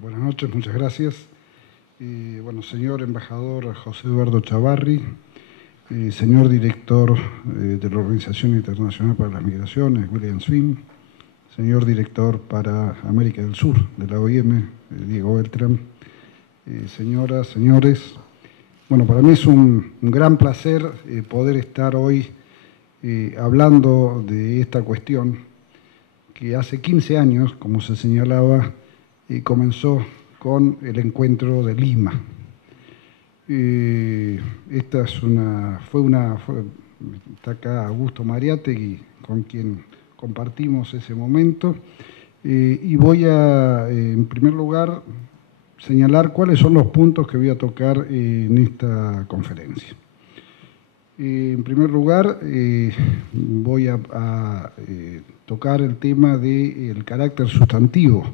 Buenas noches, muchas gracias. Bueno, señor embajador José Eduardo Chavarri, señor director de la Organización Internacional para las Migraciones, William Swim, señor director para América del Sur de la OIM, Diego Beltrán, señoras, señores. Bueno, para mí es un gran placer poder estar hoy hablando de esta cuestión que hace 15 años, como se señalaba, comenzó con el encuentro de Lima. Esta es está acá Augusto Mariátegui, con quien compartimos ese momento, y voy a, en primer lugar, señalar cuáles son los puntos que voy a tocar en esta conferencia. En primer lugar, voy a tocar el tema del carácter sustantivo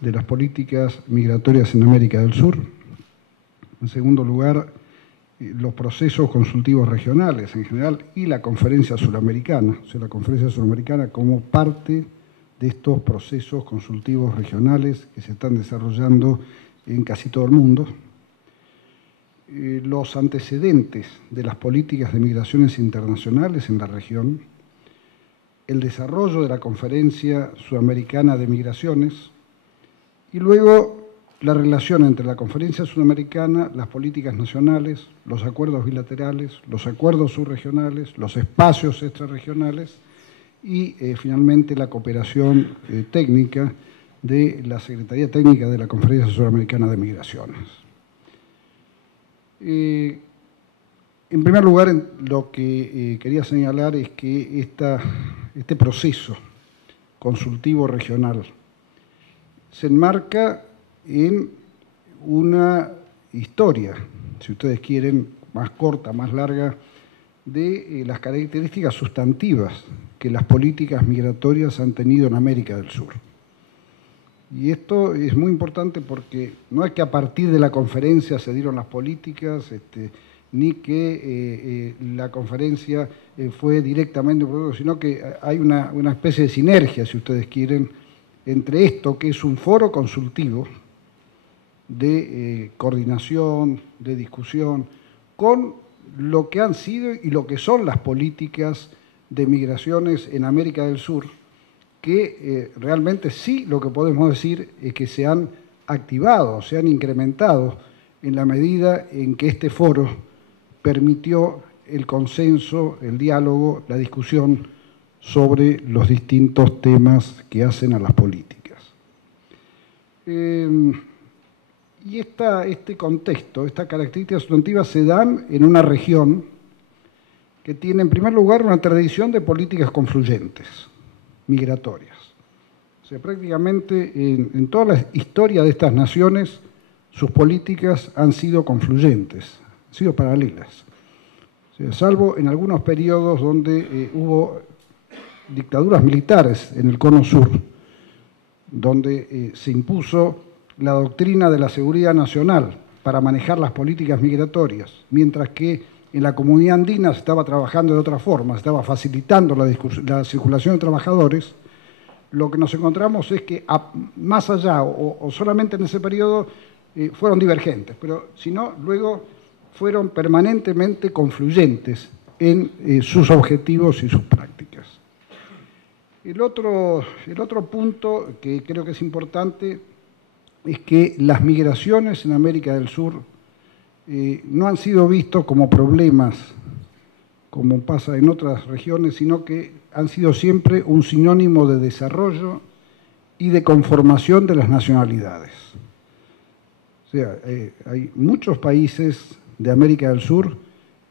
de las políticas migratorias en América del Sur. En segundo lugar, los procesos consultivos regionales en general y la Conferencia Suramericana, o sea, la Conferencia Suramericana como parte de estos procesos consultivos regionales que se están desarrollando en casi todo el mundo. Los antecedentes de las políticas de migraciones internacionales en la región, el desarrollo de la Conferencia Sudamericana de Migraciones y luego la relación entre la Conferencia Sudamericana, las políticas nacionales, los acuerdos bilaterales, los acuerdos subregionales, los espacios extrarregionales y finalmente la cooperación técnica de la Secretaría Técnica de la Conferencia Sudamericana de Migraciones. En primer lugar, lo que quería señalar es que este proceso consultivo regional se enmarca en una historia, si ustedes quieren, más corta, más larga, de las características sustantivas que las políticas migratorias han tenido en América del Sur. Y esto es muy importante porque no es que a partir de la conferencia se dieron las políticas, ni que la conferencia fue directamente, sino que hay una especie de sinergia, si ustedes quieren, entre esto, que es un foro consultivo de coordinación, de discusión, con lo que han sido y lo que son las políticas de migraciones en América del Sur, que realmente sí lo que podemos decir es que se han activado, se han incrementado en la medida en que este foro permitió el consenso, el diálogo, la discusión sobre los distintos temas que hacen a las políticas. Y este contexto, esta característica sustantiva se dan en una región que tiene en primer lugar una tradición de políticas confluyentes, migratorias. O sea, prácticamente en toda la historia de estas naciones, sus políticas han sido confluyentes, han sido paralelas. O sea, salvo en algunos periodos donde hubo dictaduras militares en el Cono Sur, donde se impuso la doctrina de la seguridad nacional para manejar las políticas migratorias, mientras que en la comunidad andina se estaba trabajando de otra forma, se estaba facilitando la circulación de trabajadores. Lo que nos encontramos es que más allá o solamente en ese periodo fueron divergentes, pero si no, luego fueron permanentemente confluyentes en sus objetivos y sus prácticas. El otro punto que creo que es importante es que las migraciones en América del Sur no han sido vistos como problemas, como pasa en otras regiones, sino que han sido siempre un sinónimo de desarrollo y de conformación de las nacionalidades. O sea, hay muchos países de América del Sur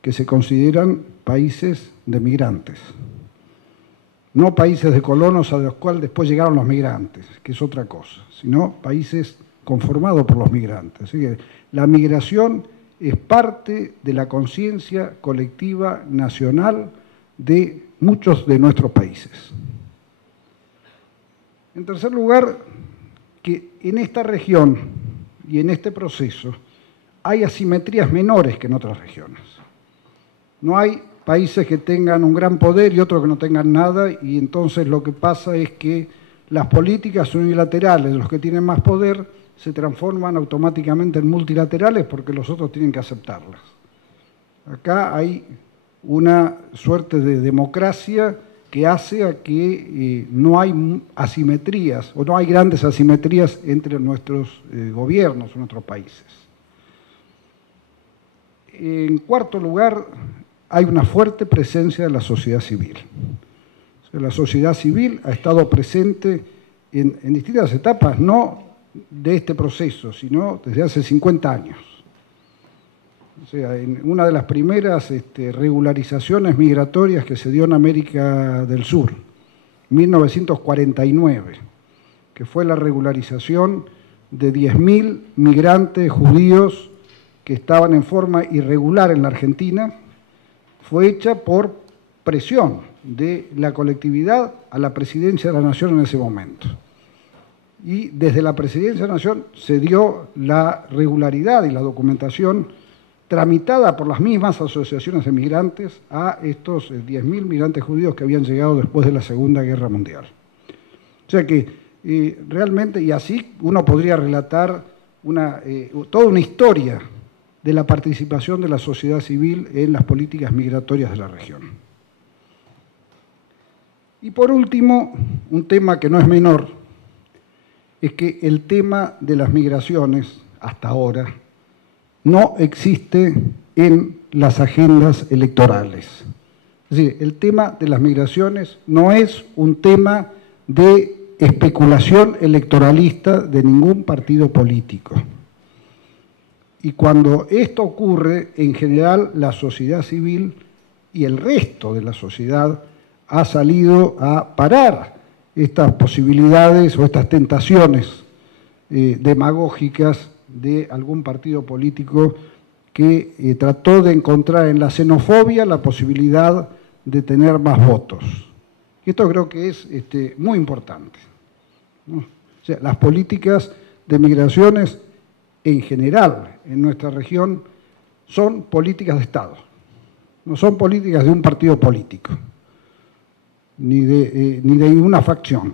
que se consideran países de migrantes, no países de colonos a los cuales después llegaron los migrantes, que es otra cosa, sino países conformados por los migrantes. Así que la migración es parte de la conciencia colectiva nacional de muchos de nuestros países. En tercer lugar, que en esta región y en este proceso hay asimetrías menores que en otras regiones. No hay países que tengan un gran poder y otros que no tengan nada, y entonces lo que pasa es que las políticas unilaterales de los que tienen más poder se transforman automáticamente en multilaterales porque los otros tienen que aceptarlas. Acá hay una suerte de democracia que hace a que no hay asimetrías o no hay grandes asimetrías entre nuestros gobiernos, nuestros países. En cuarto lugar, hay una fuerte presencia de la sociedad civil. O sea, la sociedad civil ha estado presente en distintas etapas, no de este proceso, sino desde hace 50 años. O sea, en una de las primeras regularizaciones migratorias que se dio en América del Sur, 1949, que fue la regularización de 10.000 migrantes judíos que estaban en forma irregular en la Argentina, fue hecha por presión de la colectividad a la Presidencia de la Nación en ese momento. Y desde la Presidencia de la Nación se dio la regularidad y la documentación tramitada por las mismas asociaciones de migrantes a estos 10.000 migrantes judíos que habían llegado después de la Segunda Guerra Mundial. O sea que realmente, y así uno podría relatar toda una historia de la participación de la sociedad civil en las políticas migratorias de la región. Y por último, un tema que no es menor, es que el tema de las migraciones, hasta ahora, no existe en las agendas electorales. Es decir, el tema de las migraciones no es un tema de especulación electoralista de ningún partido político. Y cuando esto ocurre, en general la sociedad civil y el resto de la sociedad ha salido a parar estas posibilidades o estas tentaciones demagógicas de algún partido político que trató de encontrar en la xenofobia la posibilidad de tener más votos. Y esto creo que es muy importante, ¿no? O sea, las políticas de migraciones en general en nuestra región son políticas de Estado, no son políticas de un partido político, ni de ninguna facción.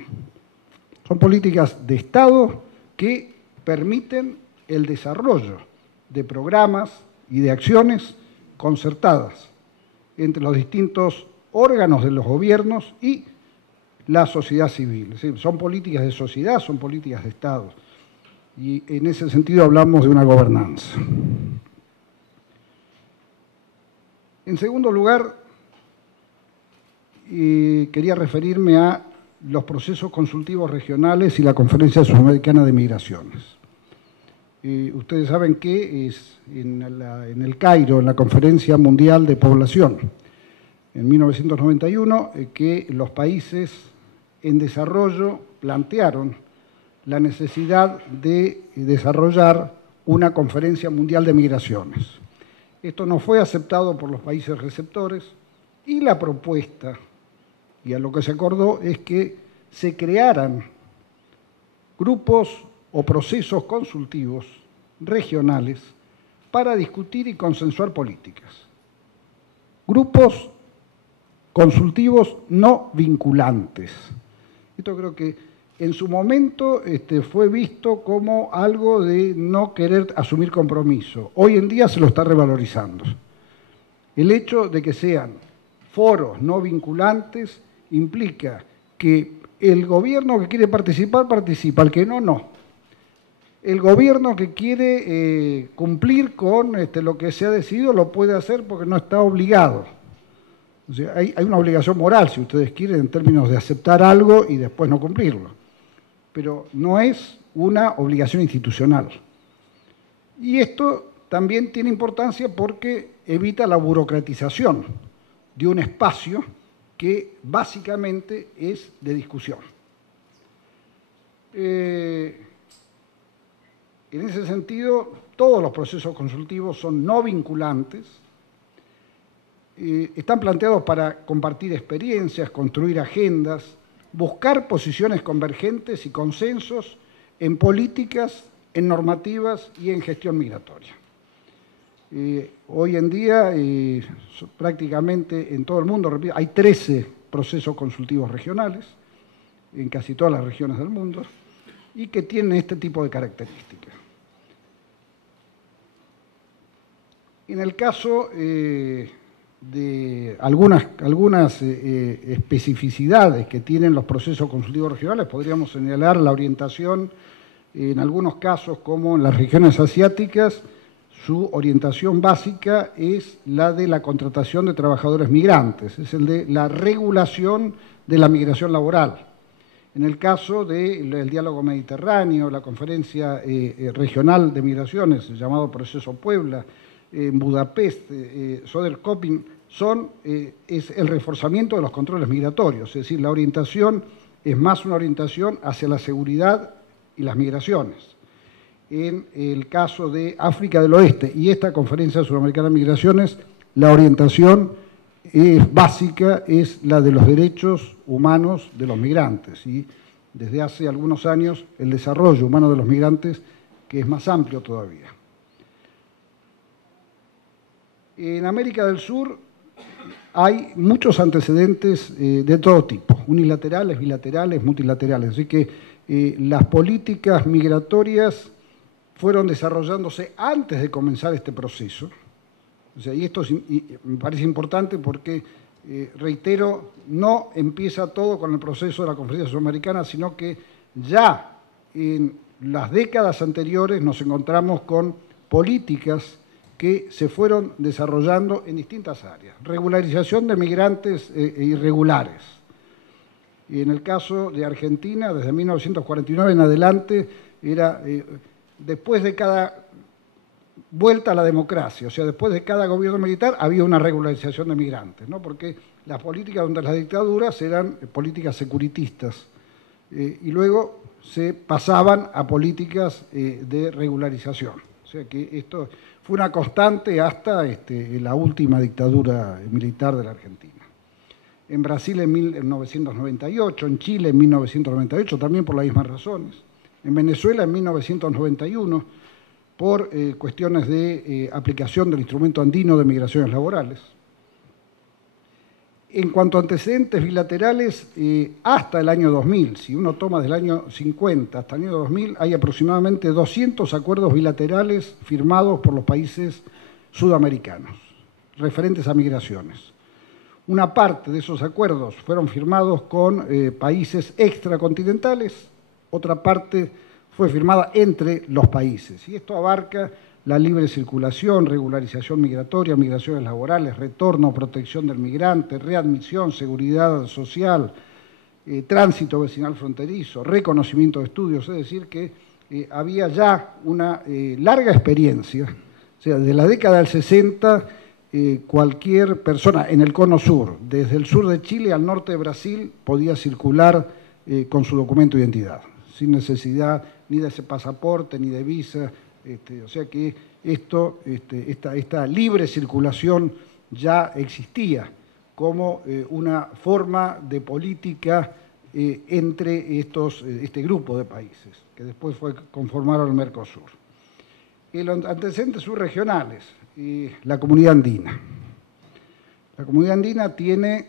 Son políticas de Estado que permiten el desarrollo de programas y de acciones concertadas entre los distintos órganos de los gobiernos y la sociedad civil. Es decir, son políticas de sociedad, son políticas de Estado. Y en ese sentido hablamos de una gobernanza. En segundo lugar, quería referirme a los procesos consultivos regionales y la Conferencia Sudamericana de Migraciones. Ustedes saben que es en el Cairo, en la Conferencia Mundial de Población, en 1991, que los países en desarrollo plantearon la necesidad de desarrollar una Conferencia Mundial de Migraciones. Esto no fue aceptado por los países receptores y la propuesta, y a lo que se acordó, es que se crearan grupos o procesos consultivos regionales para discutir y consensuar políticas. Grupos consultivos no vinculantes. Esto creo que en su momento fue visto como algo de no querer asumir compromiso. Hoy en día se lo está revalorizando. El hecho de que sean foros no vinculantes implica que el gobierno que quiere participar, participa, el que no, no. El gobierno que quiere cumplir con lo que se ha decidido lo puede hacer porque no está obligado. O sea, hay una obligación moral, si ustedes quieren, en términos de aceptar algo y después no cumplirlo. Pero no es una obligación institucional. Y esto también tiene importancia porque evita la burocratización de un espacio que básicamente es de discusión. En ese sentido, todos los procesos consultivos son no vinculantes, están planteados para compartir experiencias, construir agendas, buscar posiciones convergentes y consensos en políticas, en normativas y en gestión migratoria. Hoy en día, prácticamente en todo el mundo, hay 13 procesos consultivos regionales. en casi todas las regiones del mundo, y que tienen este tipo de características. En el caso de algunas especificidades que tienen los procesos consultivos regionales, podríamos señalar la orientación, en algunos casos, como en las regiones asiáticas, su orientación básica es la de la contratación de trabajadores migrantes, es el de la regulación de la migración laboral. En el caso del diálogo mediterráneo, la conferencia regional de migraciones, llamado Proceso Puebla, en Budapest, Söderköping, es el reforzamiento de los controles migratorios, es decir, la orientación es más una orientación hacia la seguridad y las migraciones. En el caso de África del Oeste y esta Conferencia Sudamericana de Migraciones, la orientación básica es la de los derechos humanos de los migrantes, y desde hace algunos años el desarrollo humano de los migrantes, que es más amplio todavía. En América del Sur hay muchos antecedentes de todo tipo, unilaterales, bilaterales, multilaterales, así que las políticas migratorias fueron desarrollándose antes de comenzar este proceso. O sea, y esto me parece importante porque, reitero, no empieza todo con el proceso de la Conferencia Sudamericana, sino que ya en las décadas anteriores nos encontramos con políticas que se fueron desarrollando en distintas áreas. Regularización de migrantes irregulares. Y en el caso de Argentina, desde 1949 en adelante, era después de cada vuelta a la democracia, o sea, después de cada gobierno militar había una regularización de migrantes, ¿no? Porque las políticas durante las dictaduras eran políticas securitistas y luego se pasaban a políticas de regularización. O sea que esto fue una constante hasta la última dictadura militar de la Argentina. En Brasil en 1998, en Chile en 1998, también por las mismas razones. En Venezuela en 1991, por cuestiones de aplicación del instrumento andino de migraciones laborales. En cuanto a antecedentes bilaterales, hasta el año 2000, si uno toma del año 50 hasta el año 2000, hay aproximadamente 200 acuerdos bilaterales firmados por los países sudamericanos, referentes a migraciones. Una parte de esos acuerdos fueron firmados con países extracontinentales, otra parte fue firmada entre los países. Y esto abarca la libre circulación, regularización migratoria, migraciones laborales, retorno, protección del migrante, readmisión, seguridad social, tránsito vecinal fronterizo, reconocimiento de estudios. Es decir, que había ya una larga experiencia. O sea, desde la década del 60, cualquier persona en el cono sur, desde el sur de Chile al norte de Brasil, podía circular con su documento de identidad, sin necesidad ni de ese pasaporte, ni de visa. O sea que esta libre circulación ya existía como una forma de política entre este grupo de países, que después conformaron el Mercosur. Los antecedentes subregionales, la Comunidad Andina. La Comunidad Andina tiene,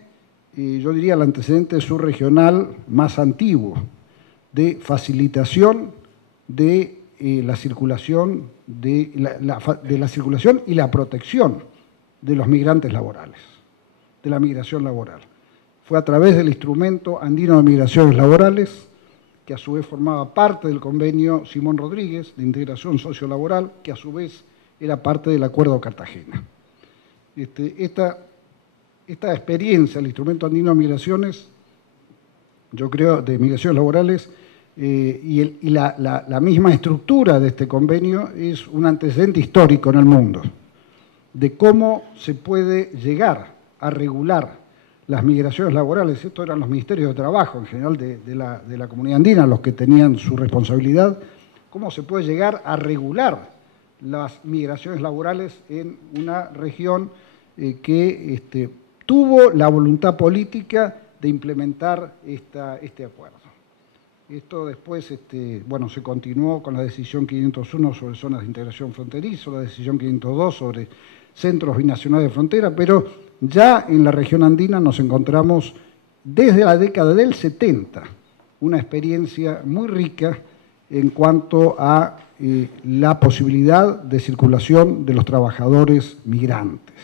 yo diría, el antecedente subregional más antiguo de facilitación de la circulación la circulación y la protección de los migrantes laborales, de la migración laboral. Fue a través del Instrumento Andino de Migraciones Laborales, que a su vez formaba parte del convenio Simón Rodríguez de integración sociolaboral, que a su vez era parte del Acuerdo Cartagena. Esta experiencia, el Instrumento Andino de Migraciones, yo creo, de migraciones laborales, y la misma estructura de este convenio es un antecedente histórico en el mundo de cómo se puede llegar a regular las migraciones laborales. Estos eran los ministerios de trabajo en general de la Comunidad Andina los que tenían su responsabilidad. Cómo se puede llegar a regular las migraciones laborales en una región que tuvo la voluntad política de implementar este acuerdo. Esto después, se continuó con la decisión 501 sobre zonas de integración fronterizo, la decisión 502 sobre centros binacionales de frontera, pero ya en la región andina nos encontramos desde la década del 70 una experiencia muy rica en cuanto a la posibilidad de circulación de los trabajadores migrantes.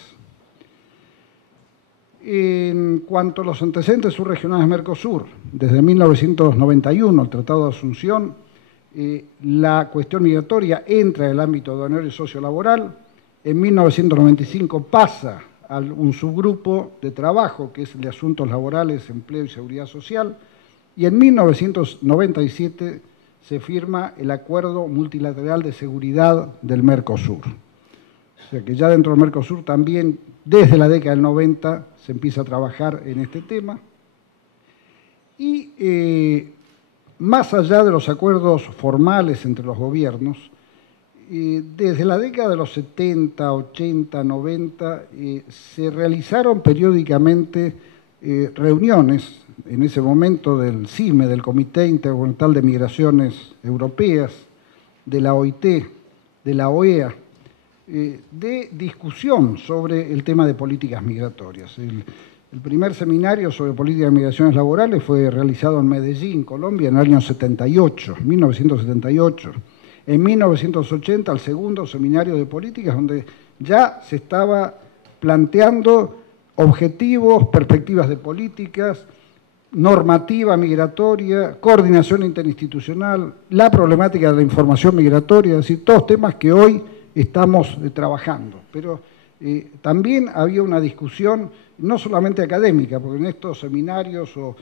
En cuanto a los antecedentes subregionales Mercosur, desde 1991, el Tratado de Asunción, la cuestión migratoria entra en el ámbito aduanero y sociolaboral. En 1995 pasa a un subgrupo de trabajo, que es el de asuntos laborales, empleo y seguridad social, y en 1997 se firma el Acuerdo Multilateral de Seguridad del Mercosur. O sea que ya dentro del Mercosur también, desde la década del 90, se empieza a trabajar en este tema. Y más allá de los acuerdos formales entre los gobiernos, desde la década de los 70, 80, 90, se realizaron periódicamente reuniones, en ese momento del CIME, del Comité Intergubernamental de Migraciones Europeas, de la OIT, de la OEA, de discusión sobre el tema de políticas migratorias. El primer seminario sobre políticas de migraciones laborales fue realizado en Medellín, Colombia, en el año 78, 1978. En 1980, el segundo seminario de políticas, donde ya se estaba planteando objetivos, perspectivas de políticas, normativa migratoria, coordinación interinstitucional, la problemática de la información migratoria, es decir, todos temas que hoy estamos trabajando. Pero también había una discusión no solamente académica, porque en estos seminarios o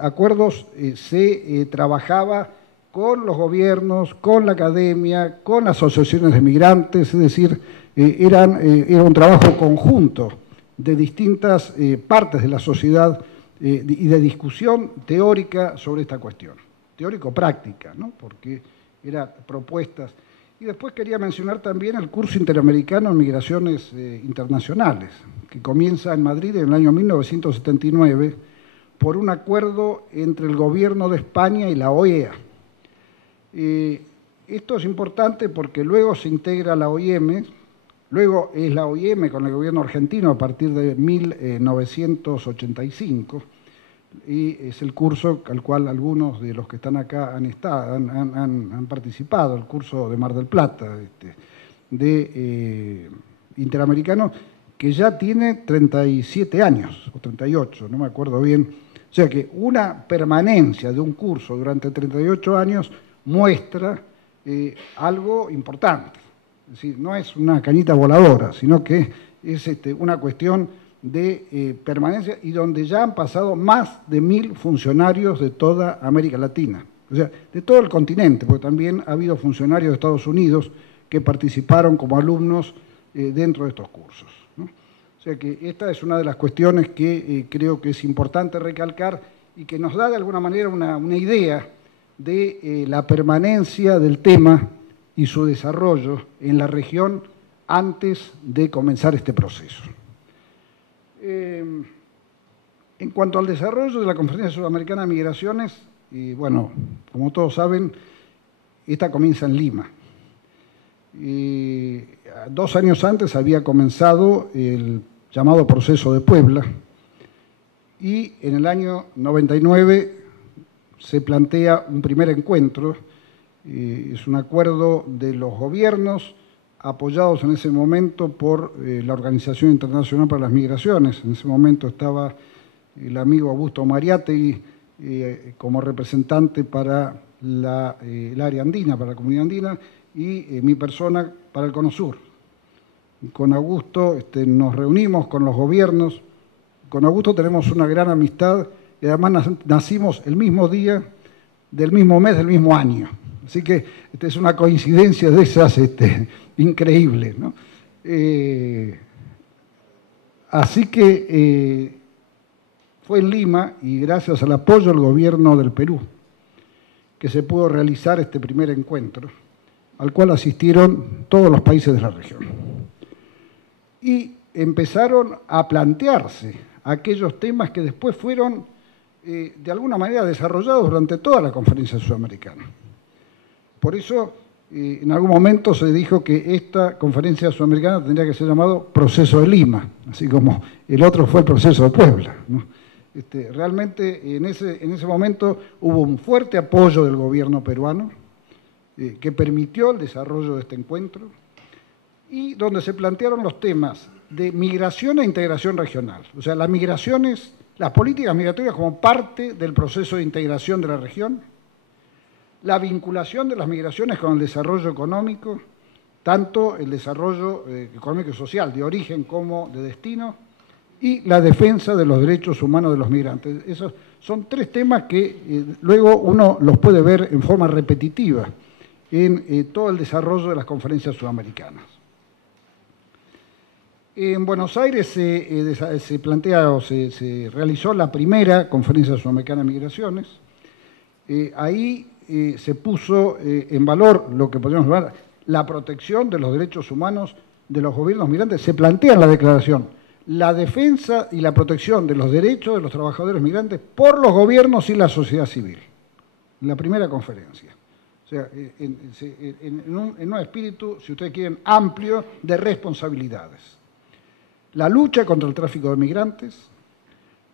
acuerdos se trabajaba con los gobiernos, con la academia, con asociaciones de migrantes, es decir, era un trabajo conjunto de distintas partes de la sociedad y de discusión teórica sobre esta cuestión, teórico-práctica, ¿no? Porque eran propuestas. Y después quería mencionar también el curso interamericano en migraciones internacionales, que comienza en Madrid en el año 1979 por un acuerdo entre el gobierno de España y la OEA. Esto es importante porque luego se integra la OIM, luego es la OIM con el gobierno argentino a partir de 1985, y es el curso al cual algunos de los que están acá han participado, el curso de Mar del Plata, interamericano, que ya tiene 37 años, o 38, no me acuerdo bien. O sea que una permanencia de un curso durante 38 años muestra algo importante. Es decir, no es una cañita voladora, sino que es una cuestión de permanencia y donde ya han pasado más de 1000 funcionarios de toda América Latina, o sea, de todo el continente, porque también ha habido funcionarios de Estados Unidos que participaron como alumnos dentro de estos cursos, ¿no? O sea que esta es una de las cuestiones que creo que es importante recalcar y que nos da de alguna manera una idea de la permanencia del tema y su desarrollo en la región antes de comenzar este proceso. En cuanto al desarrollo de la Conferencia Sudamericana de Migraciones, bueno, como todos saben, esta comienza en Lima. 2 años antes había comenzado el llamado Proceso de Puebla y en el año 99 se plantea un primer encuentro. Es un acuerdo de los gobiernos apoyados en ese momento por la Organización Internacional para las Migraciones. En ese momento estaba el amigo Augusto Mariátegui como representante para el área andina, para la comunidad andina, y mi persona para el Cono Sur. Con Augusto nos reunimos con los gobiernos. Con Augusto tenemos una gran amistad y además nacimos el mismo día, del mismo mes, del mismo año. Así que es una coincidencia de esas increíbles, ¿no? Así que fue en Lima y gracias al apoyo del gobierno del Perú que se pudo realizar este primer encuentro, al cual asistieron todos los países de la región. Y empezaron a plantearse aquellos temas que después fueron, de alguna manera, desarrollados durante toda la Conferencia Sudamericana. Por eso, en algún momento se dijo que esta Conferencia Sudamericana tendría que ser llamado Proceso de Lima, así como el otro fue el Proceso de Puebla, ¿no? Realmente en ese momento hubo un fuerte apoyo del gobierno peruano que permitió el desarrollo de este encuentro y donde se plantearon los temas de migración e integración regional. O sea, las políticas migratorias como parte del proceso de integración de la región, la vinculación de las migraciones con el desarrollo económico, tanto el desarrollo económico y social de origen como de destino, y la defensa de los derechos humanos de los migrantes. Esos son tres temas que luego uno los puede ver en forma repetitiva en todo el desarrollo de las conferencias sudamericanas. En Buenos Aires se plantea o se realizó la primera conferencia sudamericana de migraciones. Ahí se puso en valor lo que podríamos llamar la protección de los derechos humanos de los gobiernos migrantes. Se plantea en la declaración la defensa y la protección de los derechos de los trabajadores migrantes por los gobiernos y la sociedad civil. En la primera conferencia. O sea, en un espíritu, si ustedes quieren, amplio de responsabilidades. La lucha contra el tráfico de migrantes,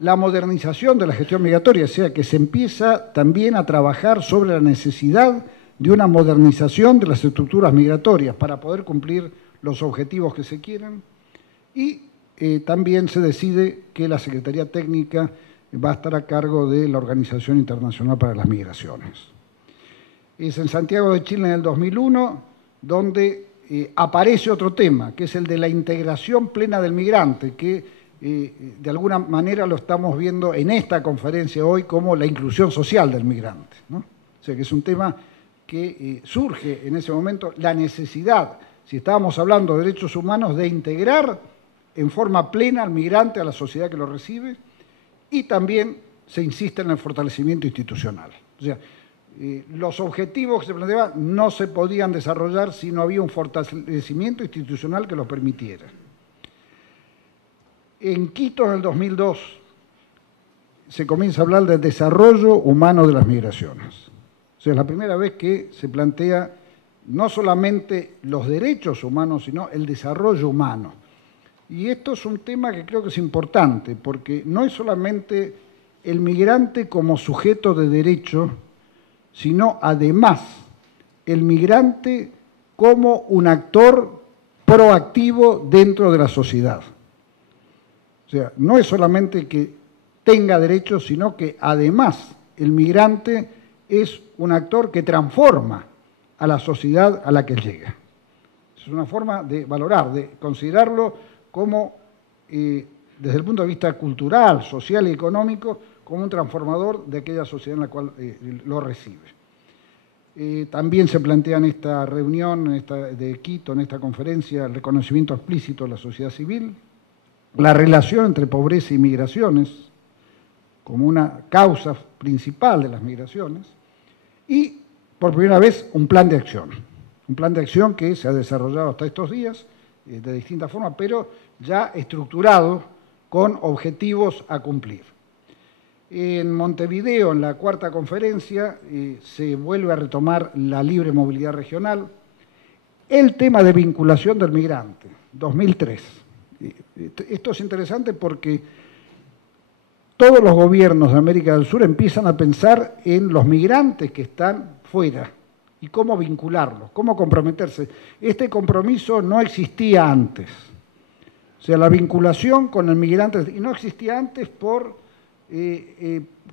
la modernización de la gestión migratoria, o sea, que se empieza también a trabajar sobre la necesidad de una modernización de las estructuras migratorias para poder cumplir los objetivos que se quieren, y también se decide que la Secretaría Técnica va a estar a cargo de la Organización Internacional para las Migraciones. Es en Santiago de Chile en el 2001 donde aparece otro tema, que es el de la integración plena del migrante, que de alguna manera lo estamos viendo en esta conferencia hoy como la inclusión social del migrante, ¿no? O sea que es un tema que surge en ese momento la necesidad, si estábamos hablando de derechos humanos, de integrar en forma plena al migrante a la sociedad que lo recibe, y también se insiste en el fortalecimiento institucional. O sea, los objetivos que se planteaban no se podían desarrollar si no había un fortalecimiento institucional que lo permitiera. En Quito, en el 2002, se comienza a hablar del desarrollo humano de las migraciones. O sea, es la primera vez que se plantea no solamente los derechos humanos, sino el desarrollo humano. Y esto es un tema que creo que es importante, porque no es solamente el migrante como sujeto de derecho, sino además el migrante como un actor proactivo dentro de la sociedad. O sea, no es solamente que tenga derechos, sino que además el migrante es un actor que transforma a la sociedad a la que llega. Es una forma de valorar, de considerarlo como, desde el punto de vista cultural, social y económico, como un transformador de aquella sociedad en la cual lo recibe. También se plantea en esta reunión de Quito, en esta conferencia, el reconocimiento explícito de la sociedad civil, la relación entre pobreza y migraciones, como una causa principal de las migraciones, y, por primera vez, un plan de acción. Un plan de acción que se ha desarrollado hasta estos días, de distintas formas, pero ya estructurado con objetivos a cumplir. En Montevideo, en la cuarta conferencia, se vuelve a retomar la libre movilidad regional, el tema de vinculación del migrante, 2003. Esto es interesante porque todos los gobiernos de América del Sur empiezan a pensar en los migrantes que están fuera y cómo vincularlos, cómo comprometerse. Este compromiso no existía antes. O sea, la vinculación con el migrante, y no existía antes por,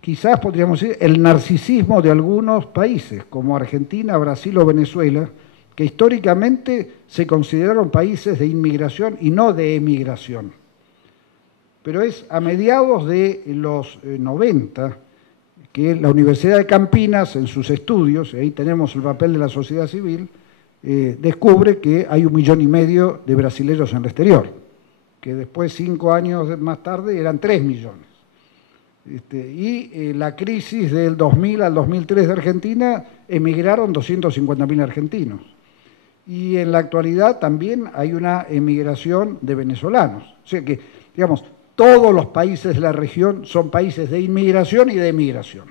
quizás podríamos decir, el narcisismo de algunos países, como Argentina, Brasil o Venezuela, que históricamente se consideraron países de inmigración y no de emigración. Pero es a mediados de los 90 que la Universidad de Campinas, en sus estudios, y ahí tenemos el papel de la sociedad civil, descubre que hay 1,5 millones de brasileños en el exterior, que después, 5 años más tarde, eran 3 millones. La crisis del 2000 al 2003 de Argentina, emigraron 250.000 argentinos. Y en la actualidad también hay una emigración de venezolanos. O sea que, digamos, todos los países de la región son países de inmigración y de emigración.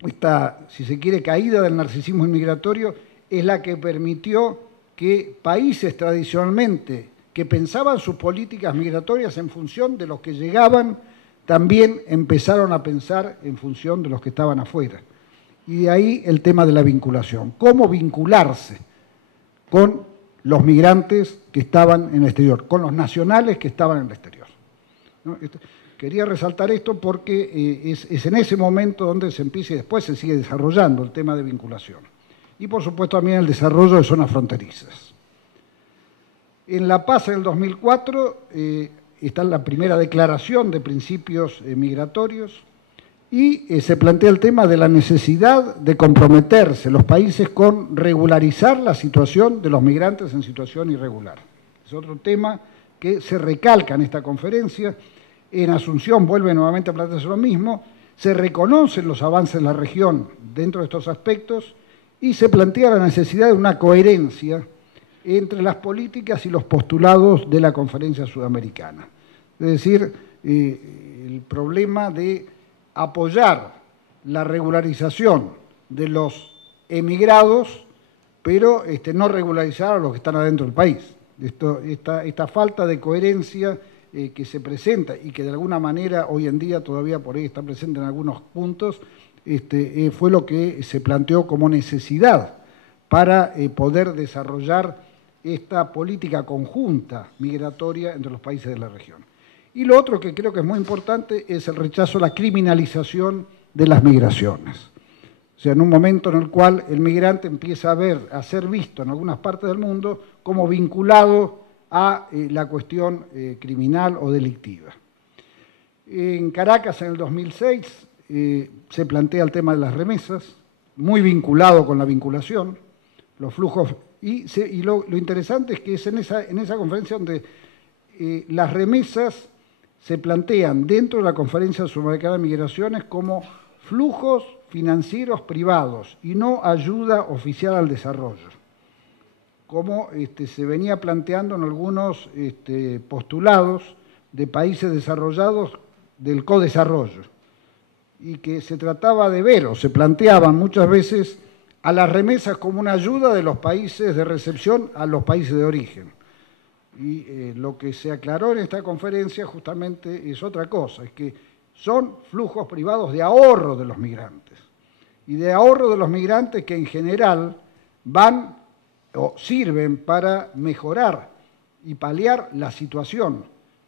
Esta, si se quiere, caída del narcisismo inmigratorio es la que permitió que países tradicionalmente que pensaban sus políticas migratorias en función de los que llegaban también empezaron a pensar en función de los que estaban afuera. Y de ahí el tema de la vinculación. ¿Cómo vincularse con los migrantes que estaban en el exterior, con los nacionales que estaban en el exterior? ¿No? Quería resaltar esto porque es en ese momento donde se empieza y después se sigue desarrollando el tema de vinculación. Y por supuesto también el desarrollo de zonas fronterizas. En La Paz, en el 2004, está la primera declaración de principios migratorios y se plantea el tema de la necesidad de comprometerse los países con regularizar la situación de los migrantes en situación irregular. Es otro tema que se recalca en esta conferencia. En Asunción vuelve nuevamente a plantearse lo mismo, se reconocen los avances en la región dentro de estos aspectos y se plantea la necesidad de una coherencia entre las políticas y los postulados de la Conferencia Sudamericana. Es decir, el problema de apoyar la regularización de los emigrados, pero no regularizar a los que están adentro del país. Esta falta de coherencia que se presenta y que de alguna manera hoy en día todavía por ahí está presente en algunos puntos, fue lo que se planteó como necesidad para poder desarrollar esta política conjunta migratoria entre los países de la región. Y lo otro que creo que es muy importante es el rechazo a la criminalización de las migraciones. O sea, en un momento en el cual el migrante empieza a ser visto en algunas partes del mundo como vinculado a la cuestión criminal o delictiva. En Caracas, en el 2006, se plantea el tema de las remesas, muy vinculado con la vinculación, los flujos, y lo interesante es que es en esa conferencia donde las remesas se plantean dentro de la Conferencia Sudamericana de Migraciones como flujos financieros privados y no ayuda oficial al desarrollo, como se venía planteando en algunos postulados de países desarrollados del codesarrollo, y que se trataba de ver, o se planteaban muchas veces, a las remesas como una ayuda de los países de recepción a los países de origen. Y lo que se aclaró en esta conferencia justamente es otra cosa, es que son flujos privados de ahorro de los migrantes, y de ahorro de los migrantes que en general van o sirven para mejorar y paliar la situación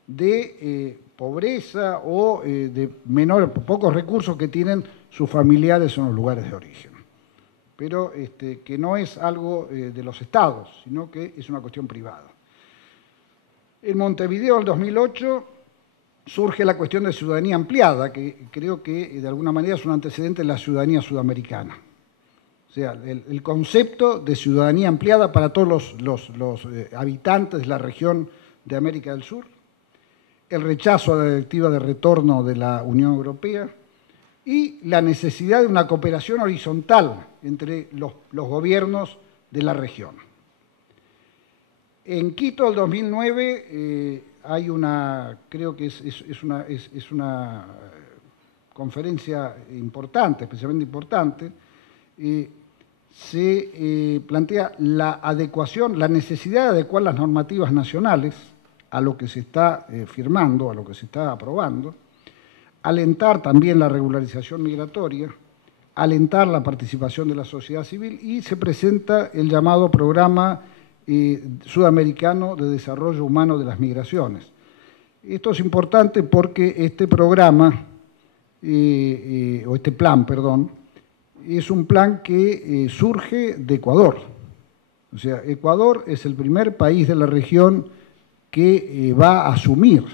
de pobreza o de pocos recursos que tienen sus familiares en los lugares de origen. Pero que no es algo de los estados, sino que es una cuestión privada. En Montevideo, en 2008, surge la cuestión de ciudadanía ampliada, que creo que de alguna manera es un antecedente de la ciudadanía sudamericana. O sea, el concepto de ciudadanía ampliada para todos los habitantes de la región de América del Sur, el rechazo a la directiva de retorno de la Unión Europea y la necesidad de una cooperación horizontal entre los gobiernos de la región. En Quito, el 2009, hay creo que es una conferencia importante, especialmente importante. Se plantea la adecuación, la necesidad de adecuar las normativas nacionales a lo que se está firmando, a lo que se está aprobando, alentar también la regularización migratoria, alentar la participación de la sociedad civil, y se presenta el llamado Programa Sudamericano de Desarrollo Humano de las Migraciones. Esto es importante porque este programa, o este plan, perdón, es un plan que surge de Ecuador. O sea, Ecuador es el primer país de la región que va a asumir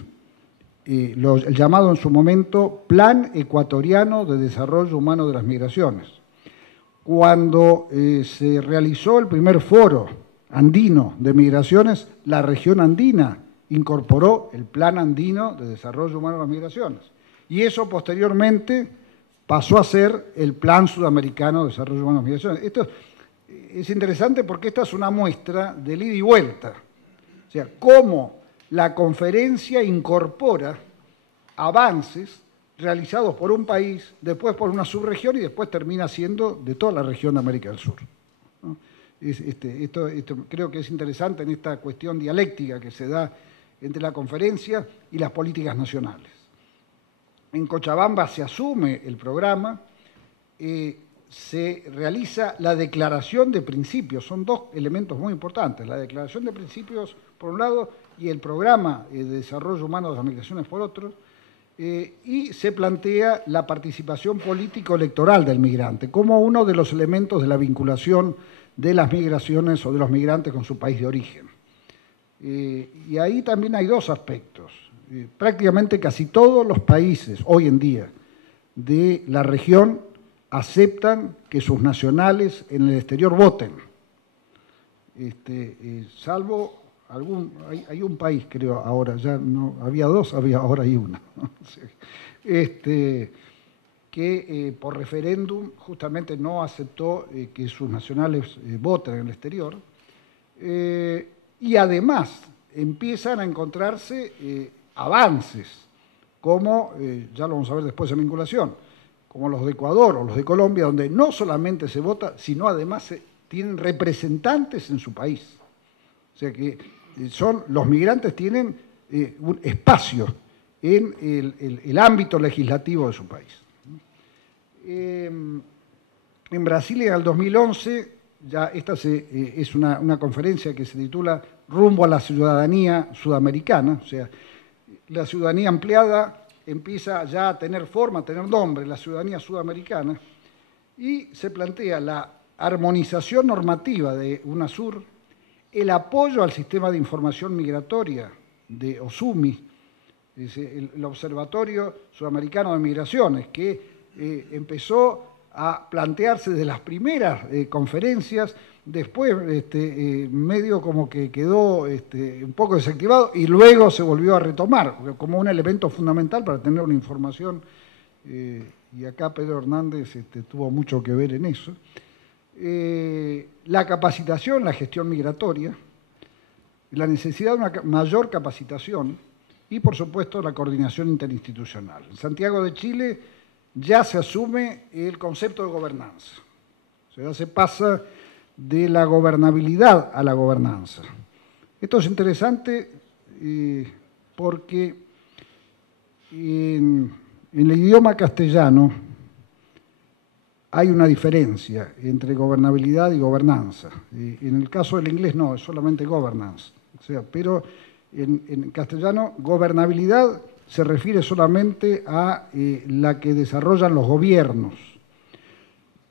el llamado en su momento Plan Ecuatoriano de Desarrollo Humano de las Migraciones. Cuando se realizó el primer foro andino de migraciones, la región andina incorporó el Plan Andino de Desarrollo Humano de las Migraciones. Y eso posteriormente pasó a ser el Plan Sudamericano de Desarrollo Humano de las Migraciones. Esto es interesante porque esta es una muestra del ida y vuelta. O sea, cómo la conferencia incorpora avances realizados por un país, después por una subregión y después termina siendo de toda la región de América del Sur, ¿no? Esto creo que es interesante en esta cuestión dialéctica que se da entre la conferencia y las políticas nacionales. En Cochabamba se asume el programa, se realiza la declaración de principios, son dos elementos muy importantes, la declaración de principios por un lado y el programa de desarrollo humano de las migraciones por otro, y se plantea la participación político-electoral del migrante como uno de los elementos de la vinculación de las migraciones o de los migrantes con su país de origen. Y ahí también hay dos aspectos. Prácticamente casi todos los países hoy en día de la región aceptan que sus nacionales en el exterior voten, salvo hay un país, creo, ahora, ya no, había dos, ahora hay una, que por referéndum justamente no aceptó que sus nacionales voten en el exterior, y además empiezan a encontrarse avances, como, ya lo vamos a ver después en vinculación, como los de Ecuador o los de Colombia, donde no solamente se vota, sino además tienen representantes en su país. O sea que los migrantes tienen un espacio en el ámbito legislativo de su país. En Brasil, en el 2011, ya esta es una conferencia que se titula Rumbo a la ciudadanía sudamericana, o sea, la ciudadanía ampliada empieza ya a tener forma, a tener nombre, la ciudadanía sudamericana, y se plantea la armonización normativa de UNASUR, el apoyo al sistema de información migratoria de OSUMI, el Observatorio Sudamericano de Migraciones, que empezó a plantearse desde las primeras conferencias, después medio como que quedó un poco desactivado y luego se volvió a retomar como un elemento fundamental para tener una información, y acá Pedro Hernández tuvo mucho que ver en eso. La capacitación, la gestión migratoria, la necesidad de una mayor capacitación y, por supuesto, la coordinación interinstitucional. En Santiago de Chile ya se asume el concepto de gobernanza. O sea, ya se pasa de la gobernabilidad a la gobernanza. Esto es interesante porque en el idioma castellano hay una diferencia entre gobernabilidad y gobernanza. En el caso del inglés no, es solamente governance. O sea, pero en castellano gobernabilidad se refiere solamente a la que desarrollan los gobiernos.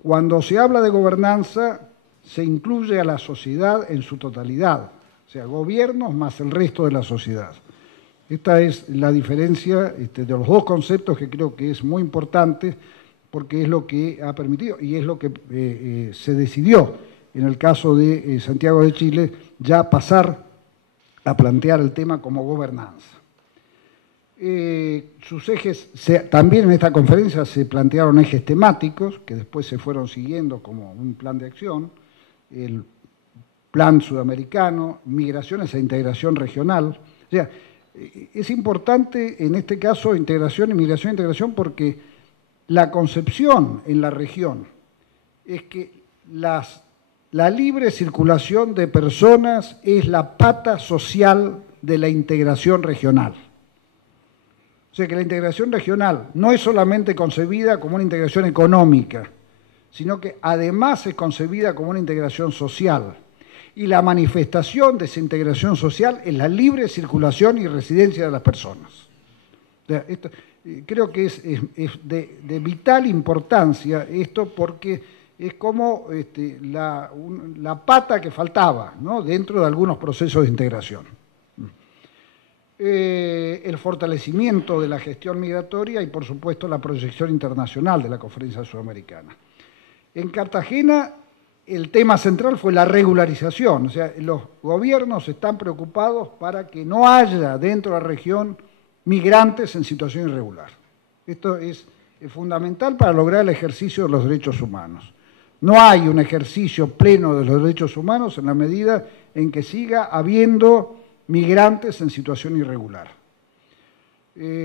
Cuando se habla de gobernanza, se incluye a la sociedad en su totalidad, o sea, gobiernos más el resto de la sociedad. Esta es la diferencia de los dos conceptos que creo que es muy importante porque es lo que ha permitido y es lo que se decidió en el caso de Santiago de Chile ya pasar a plantear el tema como gobernanza. Sus ejes, también en esta conferencia se plantearon ejes temáticos que después se fueron siguiendo como un plan de acción, el plan sudamericano, migraciones e integración regional. O sea, es importante en este caso integración, inmigración e integración porque la concepción en la región es que la libre circulación de personas es la pata social de la integración regional. O sea que la integración regional no es solamente concebida como una integración económica, sino que además es concebida como una integración social. Y la manifestación de esa integración social es la libre circulación y residencia de las personas. O sea, creo que es de vital importancia esto porque es como la pata que faltaba, ¿no?, dentro de algunos procesos de integración. El fortalecimiento de la gestión migratoria y, por supuesto, la proyección internacional de la Conferencia Sudamericana. En Cartagena, el tema central fue la regularización, o sea, los gobiernos están preocupados para que no haya dentro de la región migrantes en situación irregular. Esto es fundamental para lograr el ejercicio de los derechos humanos. No hay un ejercicio pleno de los derechos humanos en la medida en que siga habiendo migrantes en situación irregular.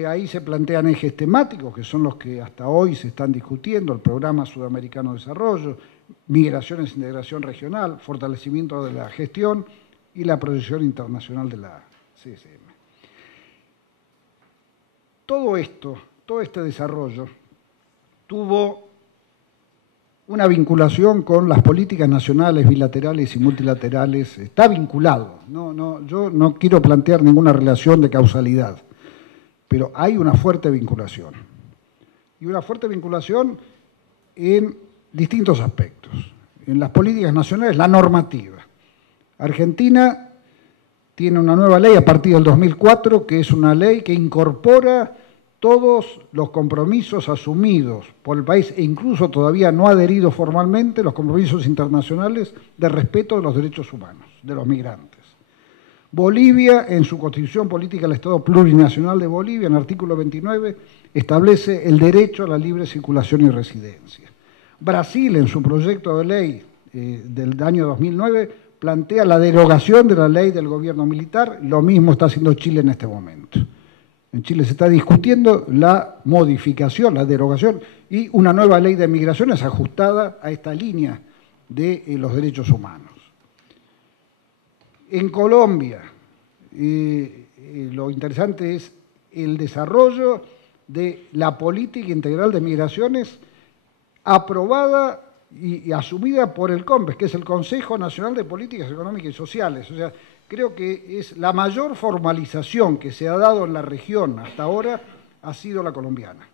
Ahí se plantean ejes temáticos, que son los que hasta hoy se están discutiendo, el Programa Sudamericano de Desarrollo, migraciones e integración regional, fortalecimiento de la gestión y la proyección internacional de la CSM. Todo esto todo este desarrollo tuvo una vinculación con las políticas nacionales, bilaterales y multilaterales. Está vinculado. Yo no quiero plantear ninguna relación de causalidad, pero hay una fuerte vinculación. Y una fuerte vinculación en distintos aspectos. En las políticas nacionales, la normativa. Argentina tiene una nueva ley a partir del 2004, que es una ley que incorpora todos los compromisos asumidos por el país, e incluso todavía no adherido formalmente, los compromisos internacionales de respeto de los derechos humanos, de los migrantes. Bolivia, en su Constitución Política del Estado Plurinacional de Bolivia, en el artículo 29, establece el derecho a la libre circulación y residencia. Brasil, en su proyecto de ley del año 2009, plantea la derogación de la ley del gobierno militar. Lo mismo está haciendo Chile en este momento. En Chile se está discutiendo la modificación, la derogación y una nueva ley de migraciones ajustada a esta línea de los derechos humanos. En Colombia, lo interesante es el desarrollo de la política integral de migraciones aprobada y asumida por el COMPES, que es el Consejo Nacional de Políticas Económicas y Sociales. O sea, creo que es la mayor formalización que se ha dado en la región hasta ahora ha sido la colombiana.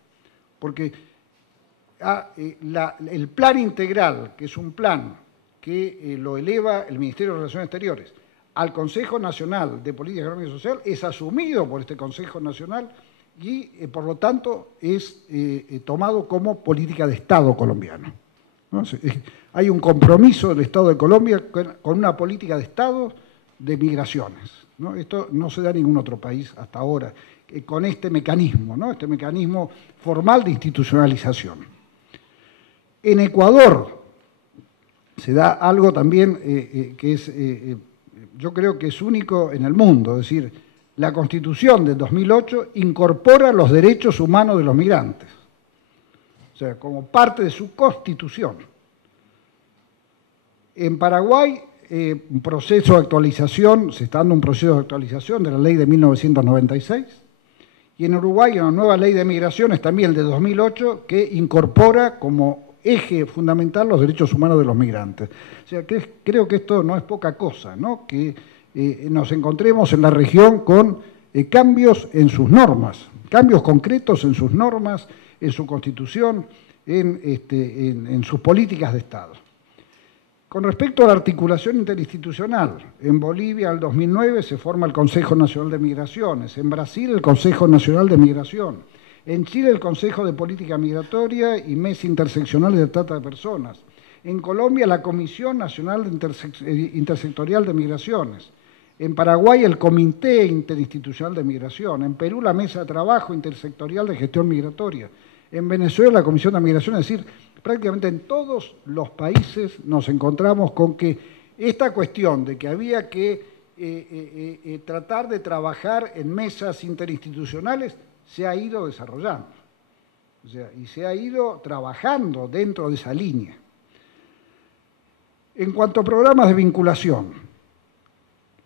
Porque el plan integral, que es un plan que lo eleva el Ministerio de Relaciones Exteriores al Consejo Nacional de Política Económica y Social, es asumido por este Consejo Nacional y, por lo tanto, es tomado como política de Estado colombiano, ¿no? Hay un compromiso del Estado de Colombia con una política de Estado de migraciones, ¿no? Esto no se da en ningún otro país hasta ahora, con este mecanismo, ¿no? Este mecanismo formal de institucionalización. En Ecuador se da algo también que es, yo creo que es único en el mundo, es decir, la Constitución del 2008 incorpora los derechos humanos de los migrantes, o sea, como parte de su Constitución. En Paraguay, un proceso de actualización, se está dando un proceso de actualización de la ley de 1996, y en Uruguay una nueva ley de migraciones, también de 2008, que incorpora como eje fundamental los derechos humanos de los migrantes. O sea, creo que esto no es poca cosa, ¿no? Que nos encontremos en la región con cambios en sus normas, cambios concretos en sus normas, en su Constitución, en sus políticas de Estado. Con respecto a la articulación interinstitucional, en Bolivia en el 2009 se forma el Consejo Nacional de Migraciones, en Brasil el Consejo Nacional de Migración, en Chile el Consejo de Política Migratoria y Mesa Interseccional de Trata de Personas, en Colombia la Comisión Nacional Intersectorial de Migraciones, en Paraguay el Comité Interinstitucional de Migración, en Perú la Mesa de Trabajo Intersectorial de Gestión Migratoria, en Venezuela la Comisión de Migración, es decir, prácticamente en todos los países nos encontramos con que esta cuestión de que había que tratar de trabajar en mesas interinstitucionales se ha ido desarrollando, o sea, y se ha ido trabajando dentro de esa línea. En cuanto a programas de vinculación,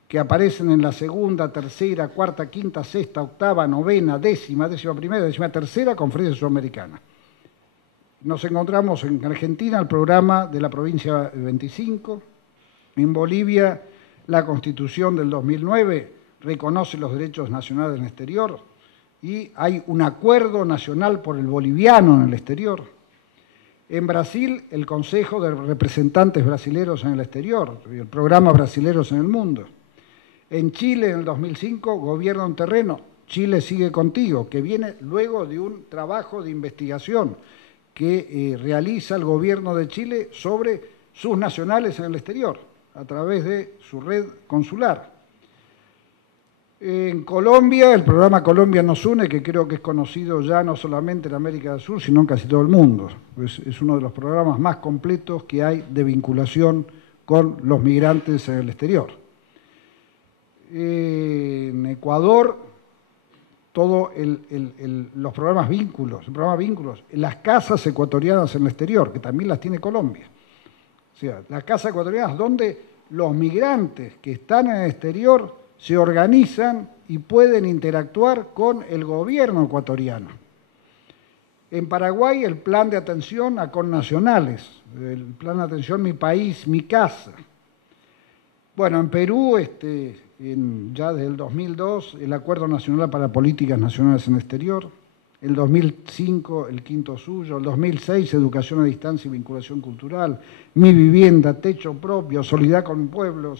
que aparecen en la segunda, tercera, cuarta, quinta, sexta, octava, novena, décima primera, décima tercera Conferencia Sudamericana. Nos encontramos en Argentina el programa de la provincia 25, en Bolivia la Constitución del 2009 reconoce los derechos nacionales en el exterior y hay un acuerdo nacional por el boliviano en el exterior. En Brasil el Consejo de Representantes Brasileros en el exterior, el programa Brasileros en el Mundo. En Chile en el 2005, Gobierno en Terreno, Chile sigue contigo, que viene luego de un trabajo de investigación que realiza el gobierno de Chile sobre sus nacionales en el exterior, a través de su red consular. En Colombia, el programa Colombia nos une, que creo que es conocido ya no solamente en América del Sur, sino en casi todo el mundo. Es uno de los programas más completos que hay de vinculación con los migrantes en el exterior. En Ecuador, todos los programas vínculos, las casas ecuatorianas en el exterior, que también las tiene Colombia. O sea, las casas ecuatorianas donde los migrantes que están en el exterior se organizan y pueden interactuar con el gobierno ecuatoriano. En Paraguay, el plan de atención a connacionales, el plan de atención Mi País, Mi Casa. Bueno, en Perú, ya desde el 2002, el Acuerdo Nacional para Políticas Nacionales en el Exterior. El 2005, el quinto suyo. El 2006, Educación a Distancia y Vinculación Cultural. Mi Vivienda, Techo Propio, Solidaridad con el Pueblo,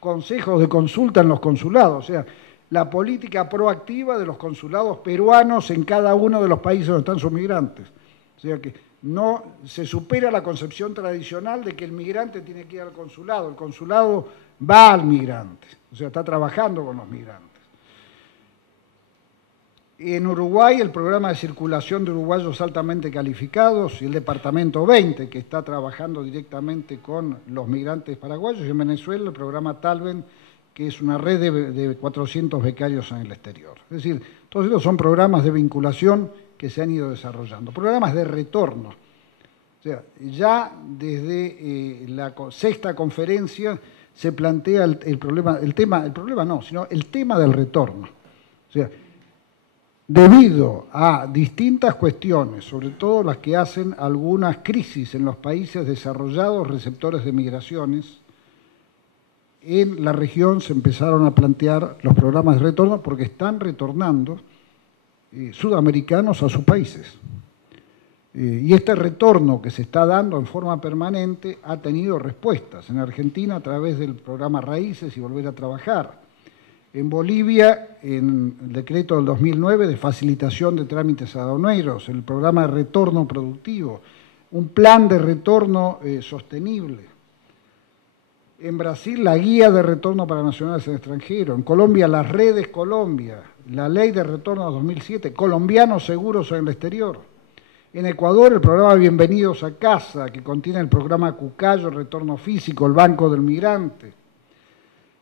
consejos de consulta en los consulados, o sea, la política proactiva de los consulados peruanos en cada uno de los países donde están sus migrantes. O sea que no se supera la concepción tradicional de que el migrante tiene que ir al consulado. El consulado va al migrante, o sea, está trabajando con los migrantes. En Uruguay, el programa de circulación de uruguayos altamente calificados y el Departamento 20, que está trabajando directamente con los migrantes paraguayos. Y en Venezuela, el programa Talven, que es una red de 400 becarios en el exterior. Es decir, todos estos son programas de vinculación que se han ido desarrollando. Programas de retorno. O sea, ya desde la sexta conferencia se plantea el tema del retorno. O sea, debido a distintas cuestiones, sobre todo las que hacen algunas crisis en los países desarrollados receptores de migraciones, en la región se empezaron a plantear los programas de retorno porque están retornando sudamericanos a sus países. Y este retorno que se está dando en forma permanente ha tenido respuestas. En Argentina, a través del programa Raíces y Volver a Trabajar. En Bolivia, en el decreto del 2009 de facilitación de trámites aduaneros, el programa de retorno productivo, un plan de retorno sostenible. En Brasil, la guía de retorno para nacionales en extranjero. En Colombia, las redes Colombia, la ley de retorno 2007, colombianos seguros en el exterior. En Ecuador, el programa Bienvenidos a Casa, que contiene el programa Cucayo, Retorno Físico, el Banco del Migrante.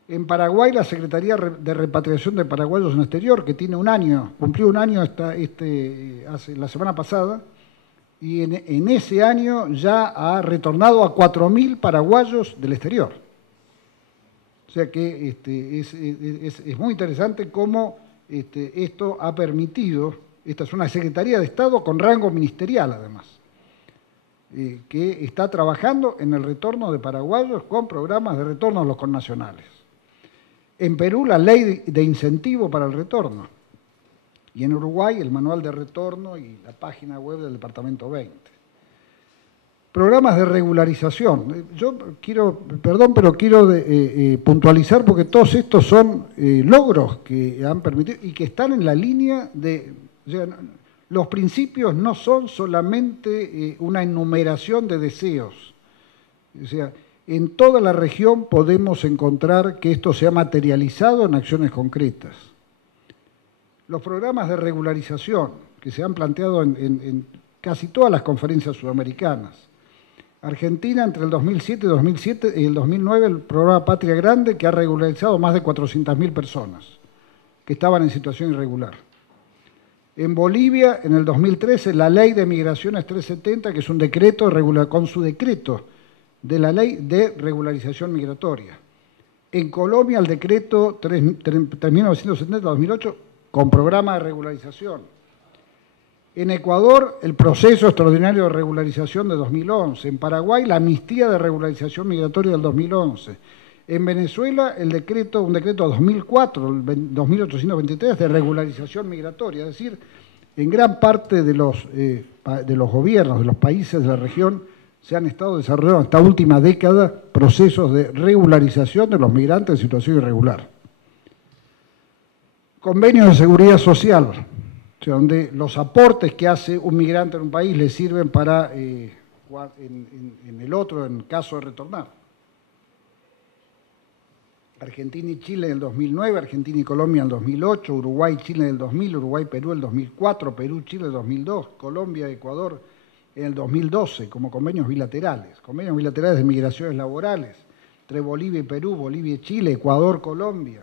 En Paraguay, la Secretaría de Repatriación de Paraguayos en el Exterior, que tiene un año, cumplió un año la semana pasada, y en ese año ya ha retornado a 4.000 paraguayos del exterior. O sea que es muy interesante cómo esto ha permitido, esta es una Secretaría de Estado con rango ministerial además, que está trabajando en el retorno de paraguayos con programas de retorno a los connacionales. En Perú, la ley de incentivo para el retorno. Y en Uruguay, el manual de retorno y la página web del Departamento 20. Programas de regularización. Yo quiero puntualizar porque todos estos son logros que han permitido y que están en la línea de... O sea, los principios no son solamente una enumeración de deseos. O sea, en toda la región podemos encontrar que esto se ha materializado en acciones concretas. Los programas de regularización que se han planteado en casi todas las conferencias sudamericanas. Argentina, entre el 2007 y el 2009, el programa Patria Grande, que ha regularizado más de 400.000 personas que estaban en situación irregular. En Bolivia, en el 2013, la Ley de Migraciones 370, que es un decreto con su decreto de la Ley de Regularización Migratoria. En Colombia, el decreto 3970-2008, con programa de regularización. En Ecuador, el proceso extraordinario de regularización de 2011. En Paraguay, la amnistía de regularización migratoria del 2011. En Venezuela, un decreto 2004, el 2823, de regularización migratoria. Es decir, en gran parte de los gobiernos de los países de la región se han estado desarrollando en esta última década procesos de regularización de los migrantes en situación irregular. Convenios de seguridad social, o sea, donde los aportes que hace un migrante en un país le sirven para en el otro en caso de retornar. Argentina y Chile en el 2009, Argentina y Colombia en el 2008, Uruguay y Chile en el 2000, Uruguay y Perú en el 2004, Perú y Chile en el 2002, Colombia y Ecuador en el 2012 como convenios bilaterales de migraciones laborales entre Bolivia y Perú, Bolivia y Chile, Ecuador, Colombia.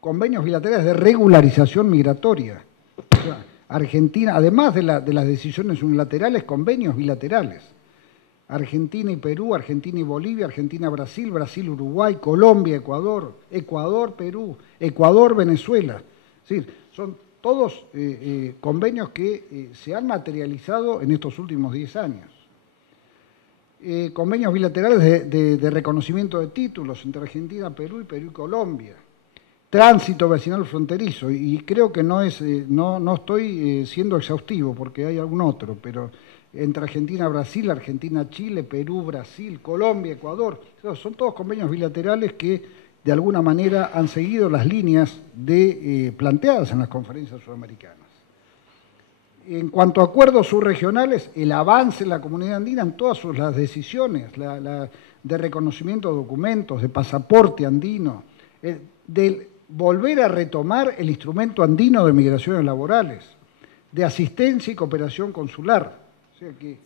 Convenios bilaterales de regularización migratoria. O sea, Argentina, además de las decisiones unilaterales, convenios bilaterales. Argentina y Perú, Argentina y Bolivia, Argentina, Brasil, Brasil, Uruguay, Colombia, Ecuador, Ecuador, Perú, Ecuador, Venezuela. Es decir, son todos convenios que se han materializado en estos últimos 10 años. Convenios bilaterales de reconocimiento de títulos entre Argentina, Perú y Colombia. Tránsito vecinal fronterizo, y creo que no estoy siendo exhaustivo porque hay algún otro, pero entre Argentina, Brasil, Argentina, Chile, Perú, Brasil, Colombia, Ecuador, son todos convenios bilaterales que de alguna manera han seguido las líneas planteadas en las conferencias sudamericanas. En cuanto a acuerdos subregionales, el avance en la comunidad andina en todas las decisiones, de reconocimiento de documentos, de pasaporte andino, del volver a retomar el instrumento andino de migraciones laborales, de asistencia y cooperación consular. O sea que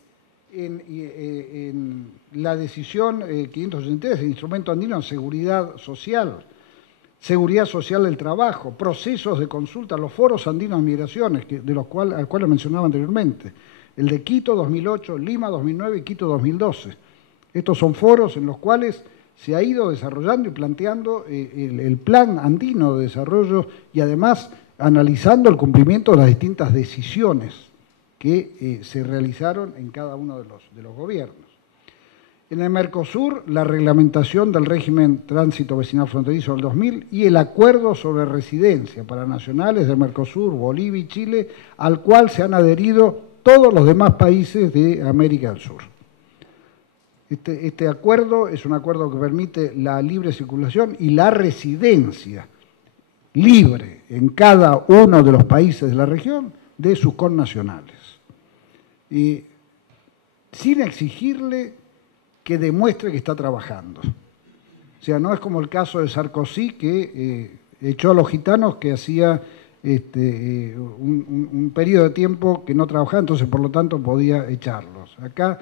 en la decisión 583, el instrumento andino de seguridad social del trabajo, procesos de consulta, los foros andinos de migraciones, al cual mencionaba anteriormente, el de Quito 2008, Lima 2009 y Quito 2012. Estos son foros en los cuales se ha ido desarrollando y planteando el plan andino de desarrollo y además analizando el cumplimiento de las distintas decisiones que se realizaron en cada uno de los gobiernos. En el Mercosur, la reglamentación del régimen tránsito vecinal fronterizo del 2000 y el acuerdo sobre residencia para nacionales del Mercosur, Bolivia y Chile, al cual se han adherido todos los demás países de América del Sur. Este acuerdo es un acuerdo que permite la libre circulación y la residencia libre en cada uno de los países de la región de sus connacionales. Y sin exigirle que demuestre que está trabajando. O sea, no es como el caso de Sarkozy, que echó a los gitanos que hacía un periodo de tiempo que no trabajaba, entonces por lo tanto podía echarlos. Acá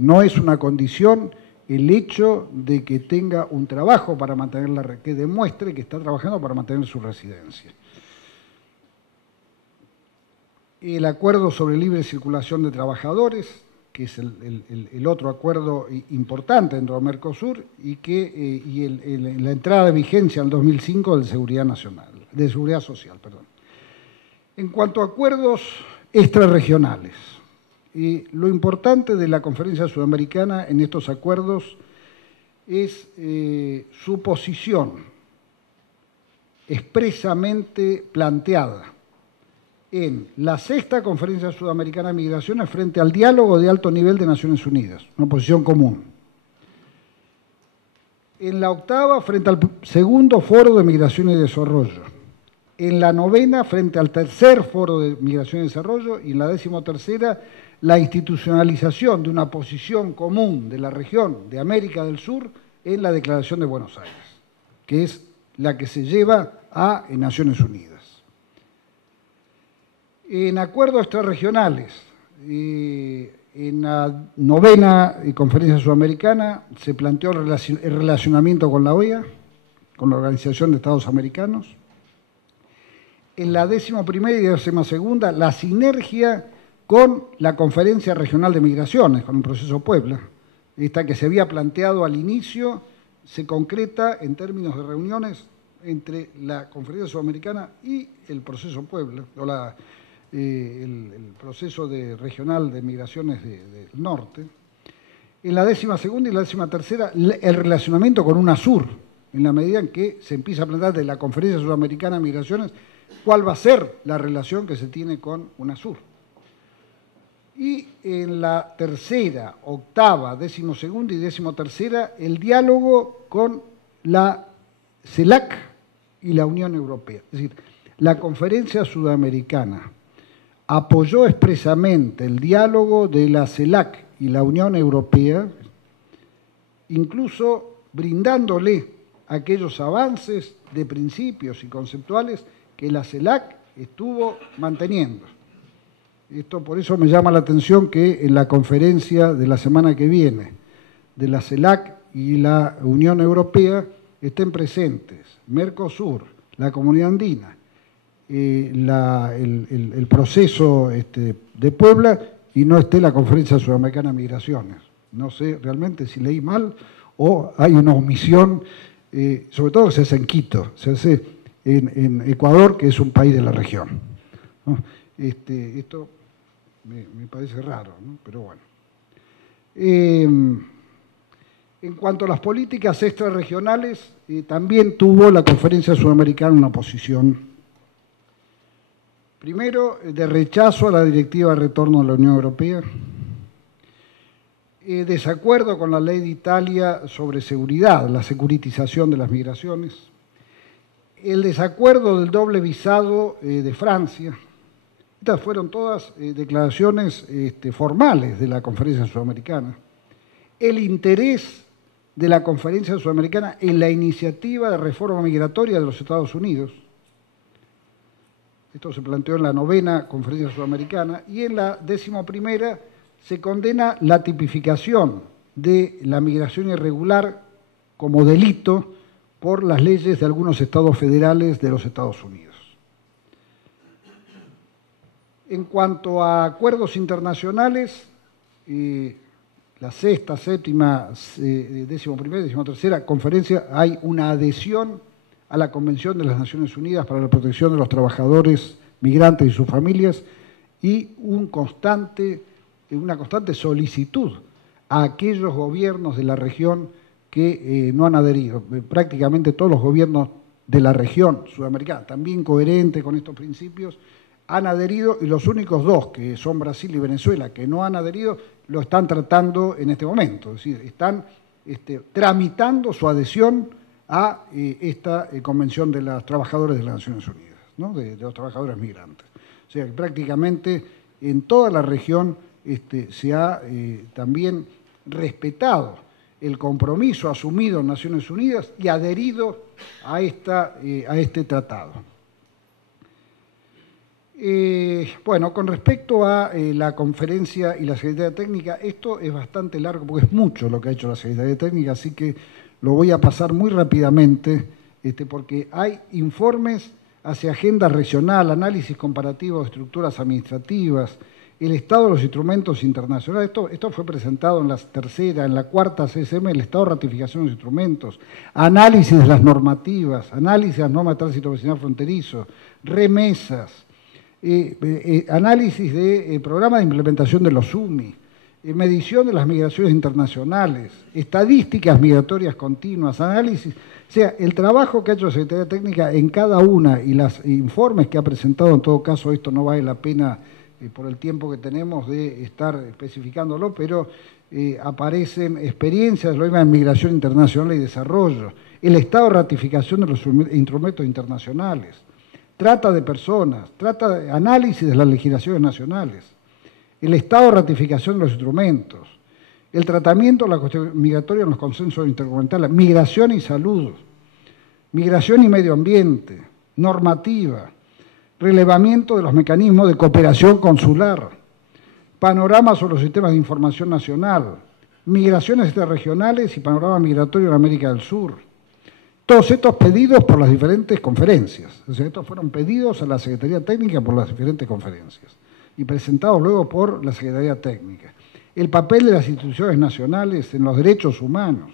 no es una condición el hecho de que tenga un trabajo para mantener que demuestre que está trabajando para mantener su residencia. El acuerdo sobre libre circulación de trabajadores, que es el otro acuerdo importante dentro del Mercosur, y la entrada de vigencia en el 2005 de seguridad social. En cuanto a acuerdos extrarregionales, lo importante de la Conferencia Sudamericana en estos acuerdos es su posición expresamente planteada en la sexta Conferencia Sudamericana de Migraciones frente al diálogo de alto nivel de Naciones Unidas, una posición común. En la octava frente al segundo Foro de Migración y Desarrollo. En la novena frente al tercer Foro de Migración y Desarrollo. Y en la 13ª la institucionalización de una posición común de la región de América del Sur en la Declaración de Buenos Aires, que es la que se lleva a Naciones Unidas. En acuerdos extrarregionales, en la novena Conferencia Sudamericana se planteó el relacionamiento con la OEA, con la Organización de Estados Americanos. En la 11ª y 12ª, la sinergia con la Conferencia Regional de Migraciones, con el Proceso Puebla. Esta que se había planteado al inicio se concreta en términos de reuniones entre la Conferencia Sudamericana y el Proceso Puebla, o el proceso regional de migraciones del norte. En la 12ª y la 13ª, el relacionamiento con UNASUR, en la medida en que se empieza a plantear de la Conferencia Sudamericana de Migraciones cuál va a ser la relación que se tiene con UNASUR. Y en la tercera, octava, 12ª y 13ª, el diálogo con la CELAC y la Unión Europea. Es decir, la Conferencia Sudamericana apoyó expresamente el diálogo de la CELAC y la Unión Europea, incluso brindándole aquellos avances de principios y conceptuales que la CELAC estuvo manteniendo. Por eso me llama la atención que en la conferencia de la semana que viene de la CELAC y la Unión Europea estén presentes Mercosur, la Comunidad Andina, el proceso de Puebla, y no esté la Conferencia Sudamericana de Migraciones. No sé realmente si leí mal o hay una omisión, sobre todo que se hace en Quito, se hace en Ecuador, que es un país de la región, ¿no? Esto me parece raro, ¿no? Pero bueno. En cuanto a las políticas extrarregionales, también tuvo la Conferencia Sudamericana una posición, primero, de rechazo a la Directiva de Retorno de la Unión Europea, desacuerdo con la ley de Italia sobre seguridad, la securitización de las migraciones, el desacuerdo del doble visado de Francia. Estas fueron todas declaraciones formales de la Conferencia Sudamericana. El interés de la Conferencia Sudamericana en la iniciativa de reforma migratoria de los Estados Unidos. Esto se planteó en la 9ª Conferencia Sudamericana, y en la 11ª se condena la tipificación de la migración irregular como delito por las leyes de algunos estados federales de los Estados Unidos. En cuanto a acuerdos internacionales, la 6ª, 7ª, 11ª y 13ª conferencia, hay una adhesión a la Convención de las Naciones Unidas para la Protección de los Trabajadores Migrantes y sus familias, y una constante solicitud a aquellos gobiernos de la región que no han adherido. Prácticamente todos los gobiernos de la región sudamericana, también coherente con estos principios, han adherido, y los únicos dos, que son Brasil y Venezuela, que no han adherido, lo están tratando en este momento. Es decir, están tramitando su adhesión a esta Convención de los Trabajadores de las Naciones Unidas, ¿no? de los trabajadores migrantes. O sea, que prácticamente en toda la región se ha también respetado el compromiso asumido en Naciones Unidas y adherido a este tratado. Bueno, con respecto a la conferencia y la Secretaría Técnica, esto es bastante largo porque es mucho lo que ha hecho la Secretaría Técnica, así que lo voy a pasar muy rápidamente, porque hay informes hacia agenda regional, análisis comparativo de estructuras administrativas, el estado de los instrumentos internacionales. Esto fue presentado en la 3ª, en la 4ª CSM, el estado de ratificación de los instrumentos, análisis de las normativas, análisis de las normas de tránsito vecinal fronterizo, remesas, análisis de programa de implementación de los UMI, medición de las migraciones internacionales, estadísticas migratorias continuas, análisis. O sea, el trabajo que ha hecho la Secretaría Técnica en cada una y los informes que ha presentado, en todo caso esto no vale la pena por el tiempo que tenemos de estar especificándolo, pero aparecen experiencias, lo mismo en migración internacional y desarrollo, el estado de ratificación de los instrumentos internacionales, trata de personas, análisis de las legislaciones nacionales, el estado de ratificación de los instrumentos, el tratamiento de la cuestión migratoria en los consensos intergubernamentales, migración y salud, migración y medio ambiente, normativa, relevamiento de los mecanismos de cooperación consular, panorama sobre los sistemas de información nacional, migraciones interregionales y panorama migratorio en América del Sur. Todos estos pedidos por las diferentes conferencias. O sea, estos fueron pedidos a la Secretaría Técnica por las diferentes conferencias y presentados luego por la Secretaría Técnica. El papel de las instituciones nacionales en los derechos humanos,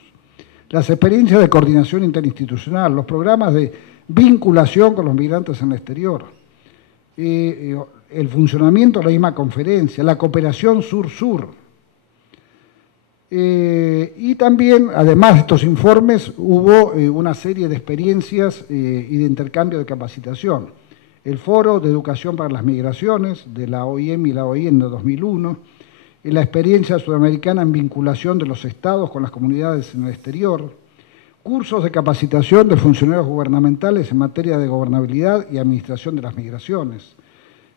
las experiencias de coordinación interinstitucional, los programas de vinculación con los migrantes en el exterior, el funcionamiento de la misma conferencia, la cooperación sur-sur. Y también, además de estos informes, hubo una serie de experiencias y de intercambio de capacitación. El Foro de Educación para las Migraciones de la OIM y la OIE en el 2001, la experiencia sudamericana en vinculación de los estados con las comunidades en el exterior, cursos de capacitación de funcionarios gubernamentales en materia de gobernabilidad y administración de las migraciones,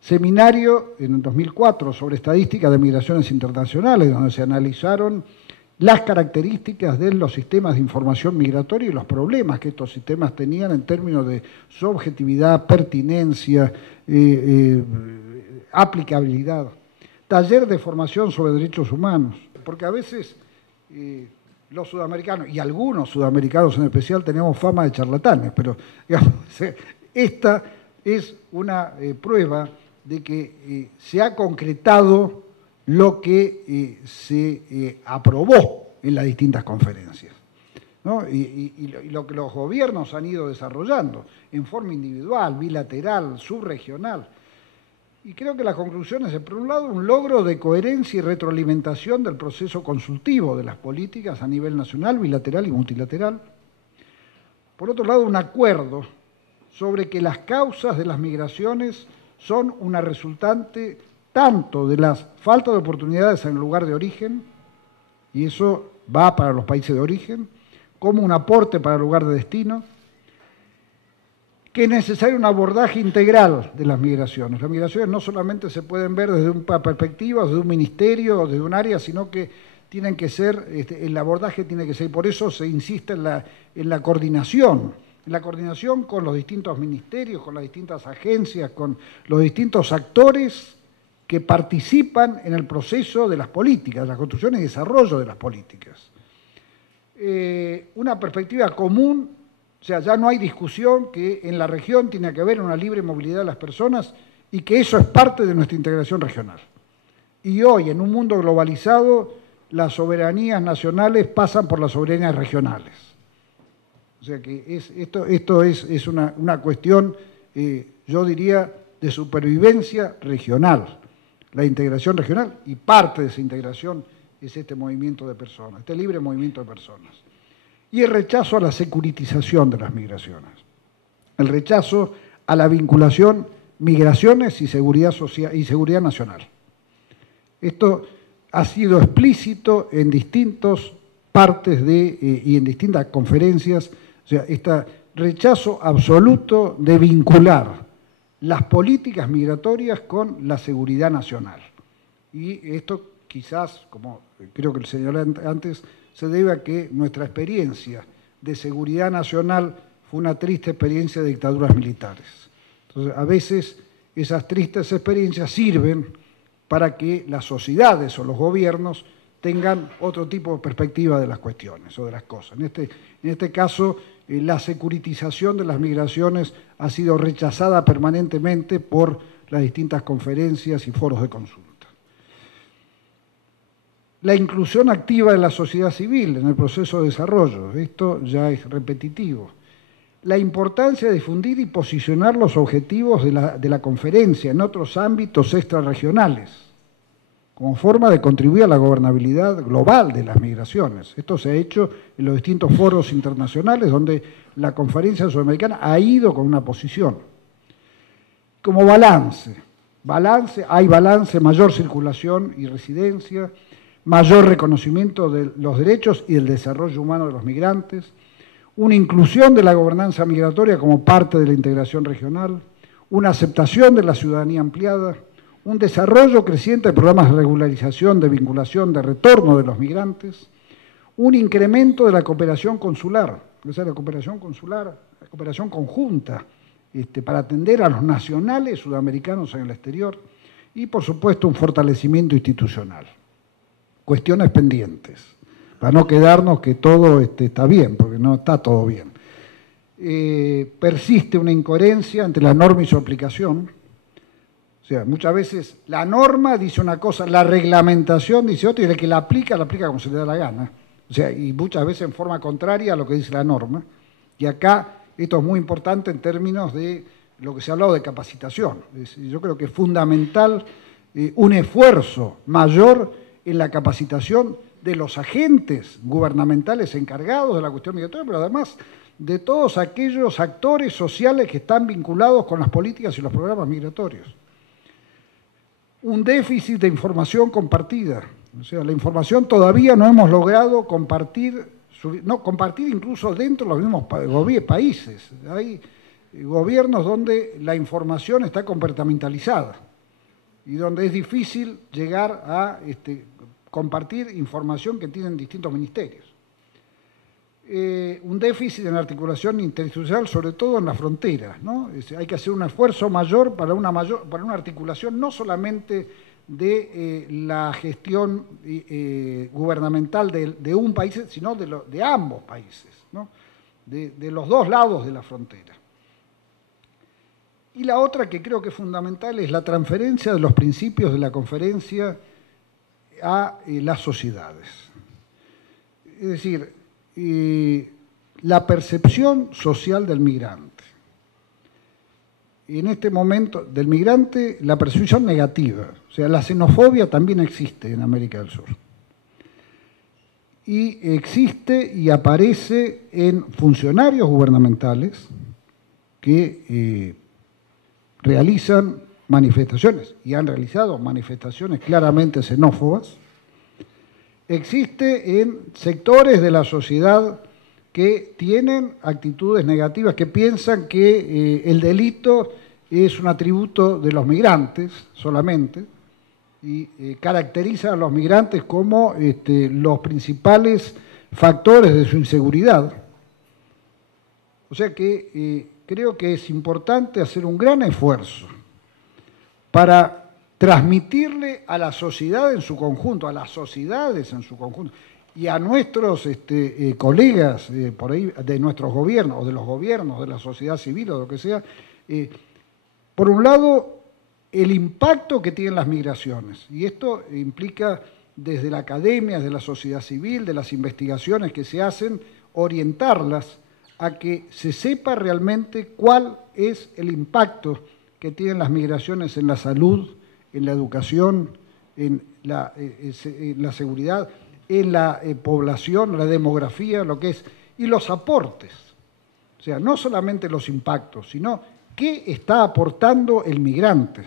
seminario en el 2004 sobre estadística de migraciones internacionales, donde se analizaron las características de los sistemas de información migratoria y los problemas que estos sistemas tenían en términos de su objetividad, pertinencia, aplicabilidad. Taller de formación sobre derechos humanos, porque a veces los sudamericanos, y algunos sudamericanos en especial, tenemos fama de charlatanes, pero digamos, esta es una prueba de que se ha concretado lo que se aprobó en las distintas conferencias. ¿no? Y lo que los gobiernos han ido desarrollando en forma individual, bilateral, subregional. Y creo que las conclusiones es, por un lado, un logro de coherencia y retroalimentación del proceso consultivo de las políticas a nivel nacional, bilateral y multilateral. Por otro lado, un acuerdo sobre que las causas de las migraciones son una resultante tanto de las faltas de oportunidades en el lugar de origen, y eso va para los países de origen, como un aporte para el lugar de destino, que es necesario un abordaje integral de las migraciones. Las migraciones no solamente se pueden ver desde una perspectiva, desde un ministerio o desde un área, sino que tienen que ser, el abordaje tiene que ser, y por eso se insiste en la coordinación con los distintos ministerios, con las distintas agencias, con los distintos actores que participan en el proceso de las políticas, de la construcción y desarrollo de las políticas. Una perspectiva común, o sea, ya no hay discusión que en la región tiene que haber una libre movilidad de las personas y que eso es parte de nuestra integración regional. Y hoy, en un mundo globalizado, las soberanías nacionales pasan por las soberanías regionales. O sea que esto es una cuestión, yo diría, de supervivencia regional, la integración regional, y parte de esa integración es este movimiento de personas, este libre movimiento de personas. Y el rechazo a la securitización de las migraciones, el rechazo a la vinculación migraciones y seguridad social y seguridad nacional. Esto ha sido explícito en distintas partes y en distintas conferencias, o sea, este rechazo absoluto de vincular las políticas migratorias con la seguridad nacional. Y esto quizás, como creo que el señalé antes, se debe a que nuestra experiencia de seguridad nacional fue una triste experiencia de dictaduras militares. Entonces, a veces esas tristes experiencias sirven para que las sociedades o los gobiernos tengan otro tipo de perspectiva de las cuestiones o de las cosas. En este caso, la securitización de las migraciones ha sido rechazada permanentemente por las distintas conferencias y foros de consulta. La inclusión activa de la sociedad civil en el proceso de desarrollo, esto ya es repetitivo. La importancia de difundir y posicionar los objetivos de la conferencia en otros ámbitos extrarregionales, como forma de contribuir a la gobernabilidad global de las migraciones. Esto se ha hecho en los distintos foros internacionales donde la Conferencia Sudamericana ha ido con una posición. Como hay balance, mayor circulación y residencia, mayor reconocimiento de los derechos y el desarrollo humano de los migrantes, una inclusión de la gobernanza migratoria como parte de la integración regional, una aceptación de la ciudadanía ampliada, un desarrollo creciente de programas de regularización, de vinculación, de retorno de los migrantes, un incremento de la cooperación consular, o sea, la cooperación conjunta, para atender a los nacionales sudamericanos en el exterior, y por supuesto un fortalecimiento institucional. Cuestiones pendientes, para no quedarnos que todo está bien, porque no está todo bien. Persiste una incoherencia entre la norma y su aplicación. O sea, muchas veces la norma dice una cosa, la reglamentación dice otra, y el que la aplica como se le da la gana. O sea, y muchas veces en forma contraria a lo que dice la norma. Y acá esto es muy importante en términos de lo que se ha hablado de capacitación. Yo creo que es fundamental un esfuerzo mayor en la capacitación de los agentes gubernamentales encargados de la cuestión migratoria, pero además de todos aquellos actores sociales que están vinculados con las políticas y los programas migratorios. Un déficit de información compartida. O sea, la información todavía no hemos logrado compartir incluso dentro de los mismos países. Hay gobiernos donde la información está compartimentalizada y donde es difícil llegar a compartir información que tienen distintos ministerios. Un déficit en articulación interinstitucional, sobre todo en la frontera, ¿no? Hay que hacer un esfuerzo mayor para una articulación no solamente de la gestión gubernamental de un país, sino de ambos países, ¿no? De los dos lados de la frontera. Y la otra que creo que es fundamental es la transferencia de los principios de la conferencia a las sociedades. Es decir, la percepción social del migrante. En este momento, del migrante, la percepción negativa. O sea, la xenofobia también existe en América del Sur. Y existe y aparece en funcionarios gubernamentales que realizan manifestaciones y han realizado manifestaciones claramente xenófobas. Existe en sectores de la sociedad que tienen actitudes negativas, que piensan que el delito es un atributo de los migrantes solamente, y caracteriza a los migrantes como los principales factores de su inseguridad. O sea que creo que es importante hacer un gran esfuerzo para transmitirle a la sociedad en su conjunto, a las sociedades en su conjunto, y a nuestros colegas por ahí, de nuestros gobiernos, o de los gobiernos, de la sociedad civil, o lo que sea, por un lado, el impacto que tienen las migraciones, y esto implica desde la academia, desde la sociedad civil, de las investigaciones que se hacen, orientarlas a que se sepa realmente cuál es el impacto que tienen las migraciones en la salud, en la educación, en la seguridad, en la población, la demografía, lo que es, y los aportes. O sea, no solamente los impactos, sino qué está aportando el migrante.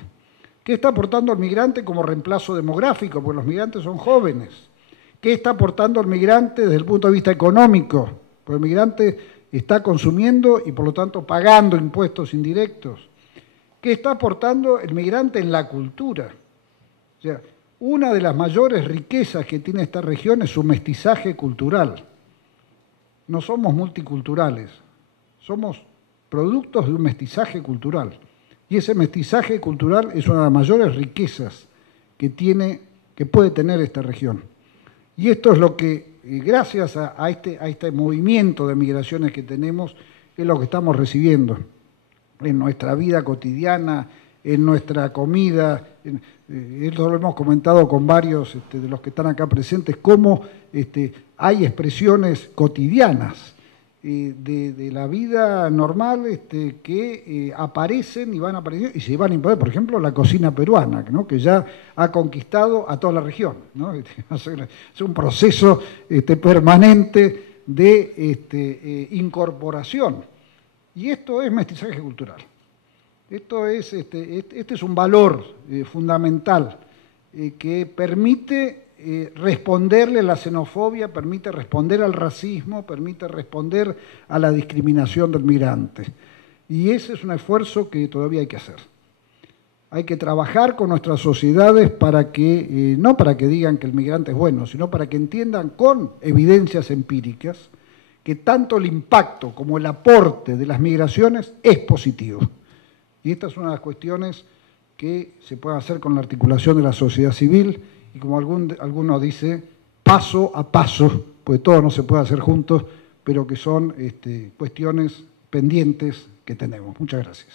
¿Qué está aportando el migrante como reemplazo demográfico? Porque los migrantes son jóvenes. ¿Qué está aportando el migrante desde el punto de vista económico? Porque el migrante está consumiendo y por lo tanto pagando impuestos indirectos. ¿Qué está aportando el migrante en la cultura? O sea, una de las mayores riquezas que tiene esta región es su mestizaje cultural. No somos multiculturales, somos productos de un mestizaje cultural. Y ese mestizaje cultural es una de las mayores riquezas que puede tener esta región. Y esto es lo que, gracias a este movimiento de migraciones que tenemos, es lo que estamos recibiendo en nuestra vida cotidiana, en nuestra comida. Esto lo hemos comentado con varios de los que están acá presentes, cómo hay expresiones cotidianas de la vida normal que aparecen y van apareciendo y se van a imponer. Por ejemplo, la cocina peruana, ¿no?, que ya ha conquistado a toda la región, ¿no? Es un proceso permanente de incorporación. Y esto es mestizaje cultural. Este es un valor fundamental que permite responderle a la xenofobia, permite responder al racismo, permite responder a la discriminación del migrante. Y ese es un esfuerzo que todavía hay que hacer. Hay que trabajar con nuestras sociedades para que, no para que digan que el migrante es bueno, sino para que entiendan con evidencias empíricas que tanto el impacto como el aporte de las migraciones es positivo. Y esta es una de las cuestiones que se puede hacer con la articulación de la sociedad civil y, como alguno dice, paso a paso, pues todo no se puede hacer juntos, pero que son cuestiones pendientes que tenemos. Muchas gracias.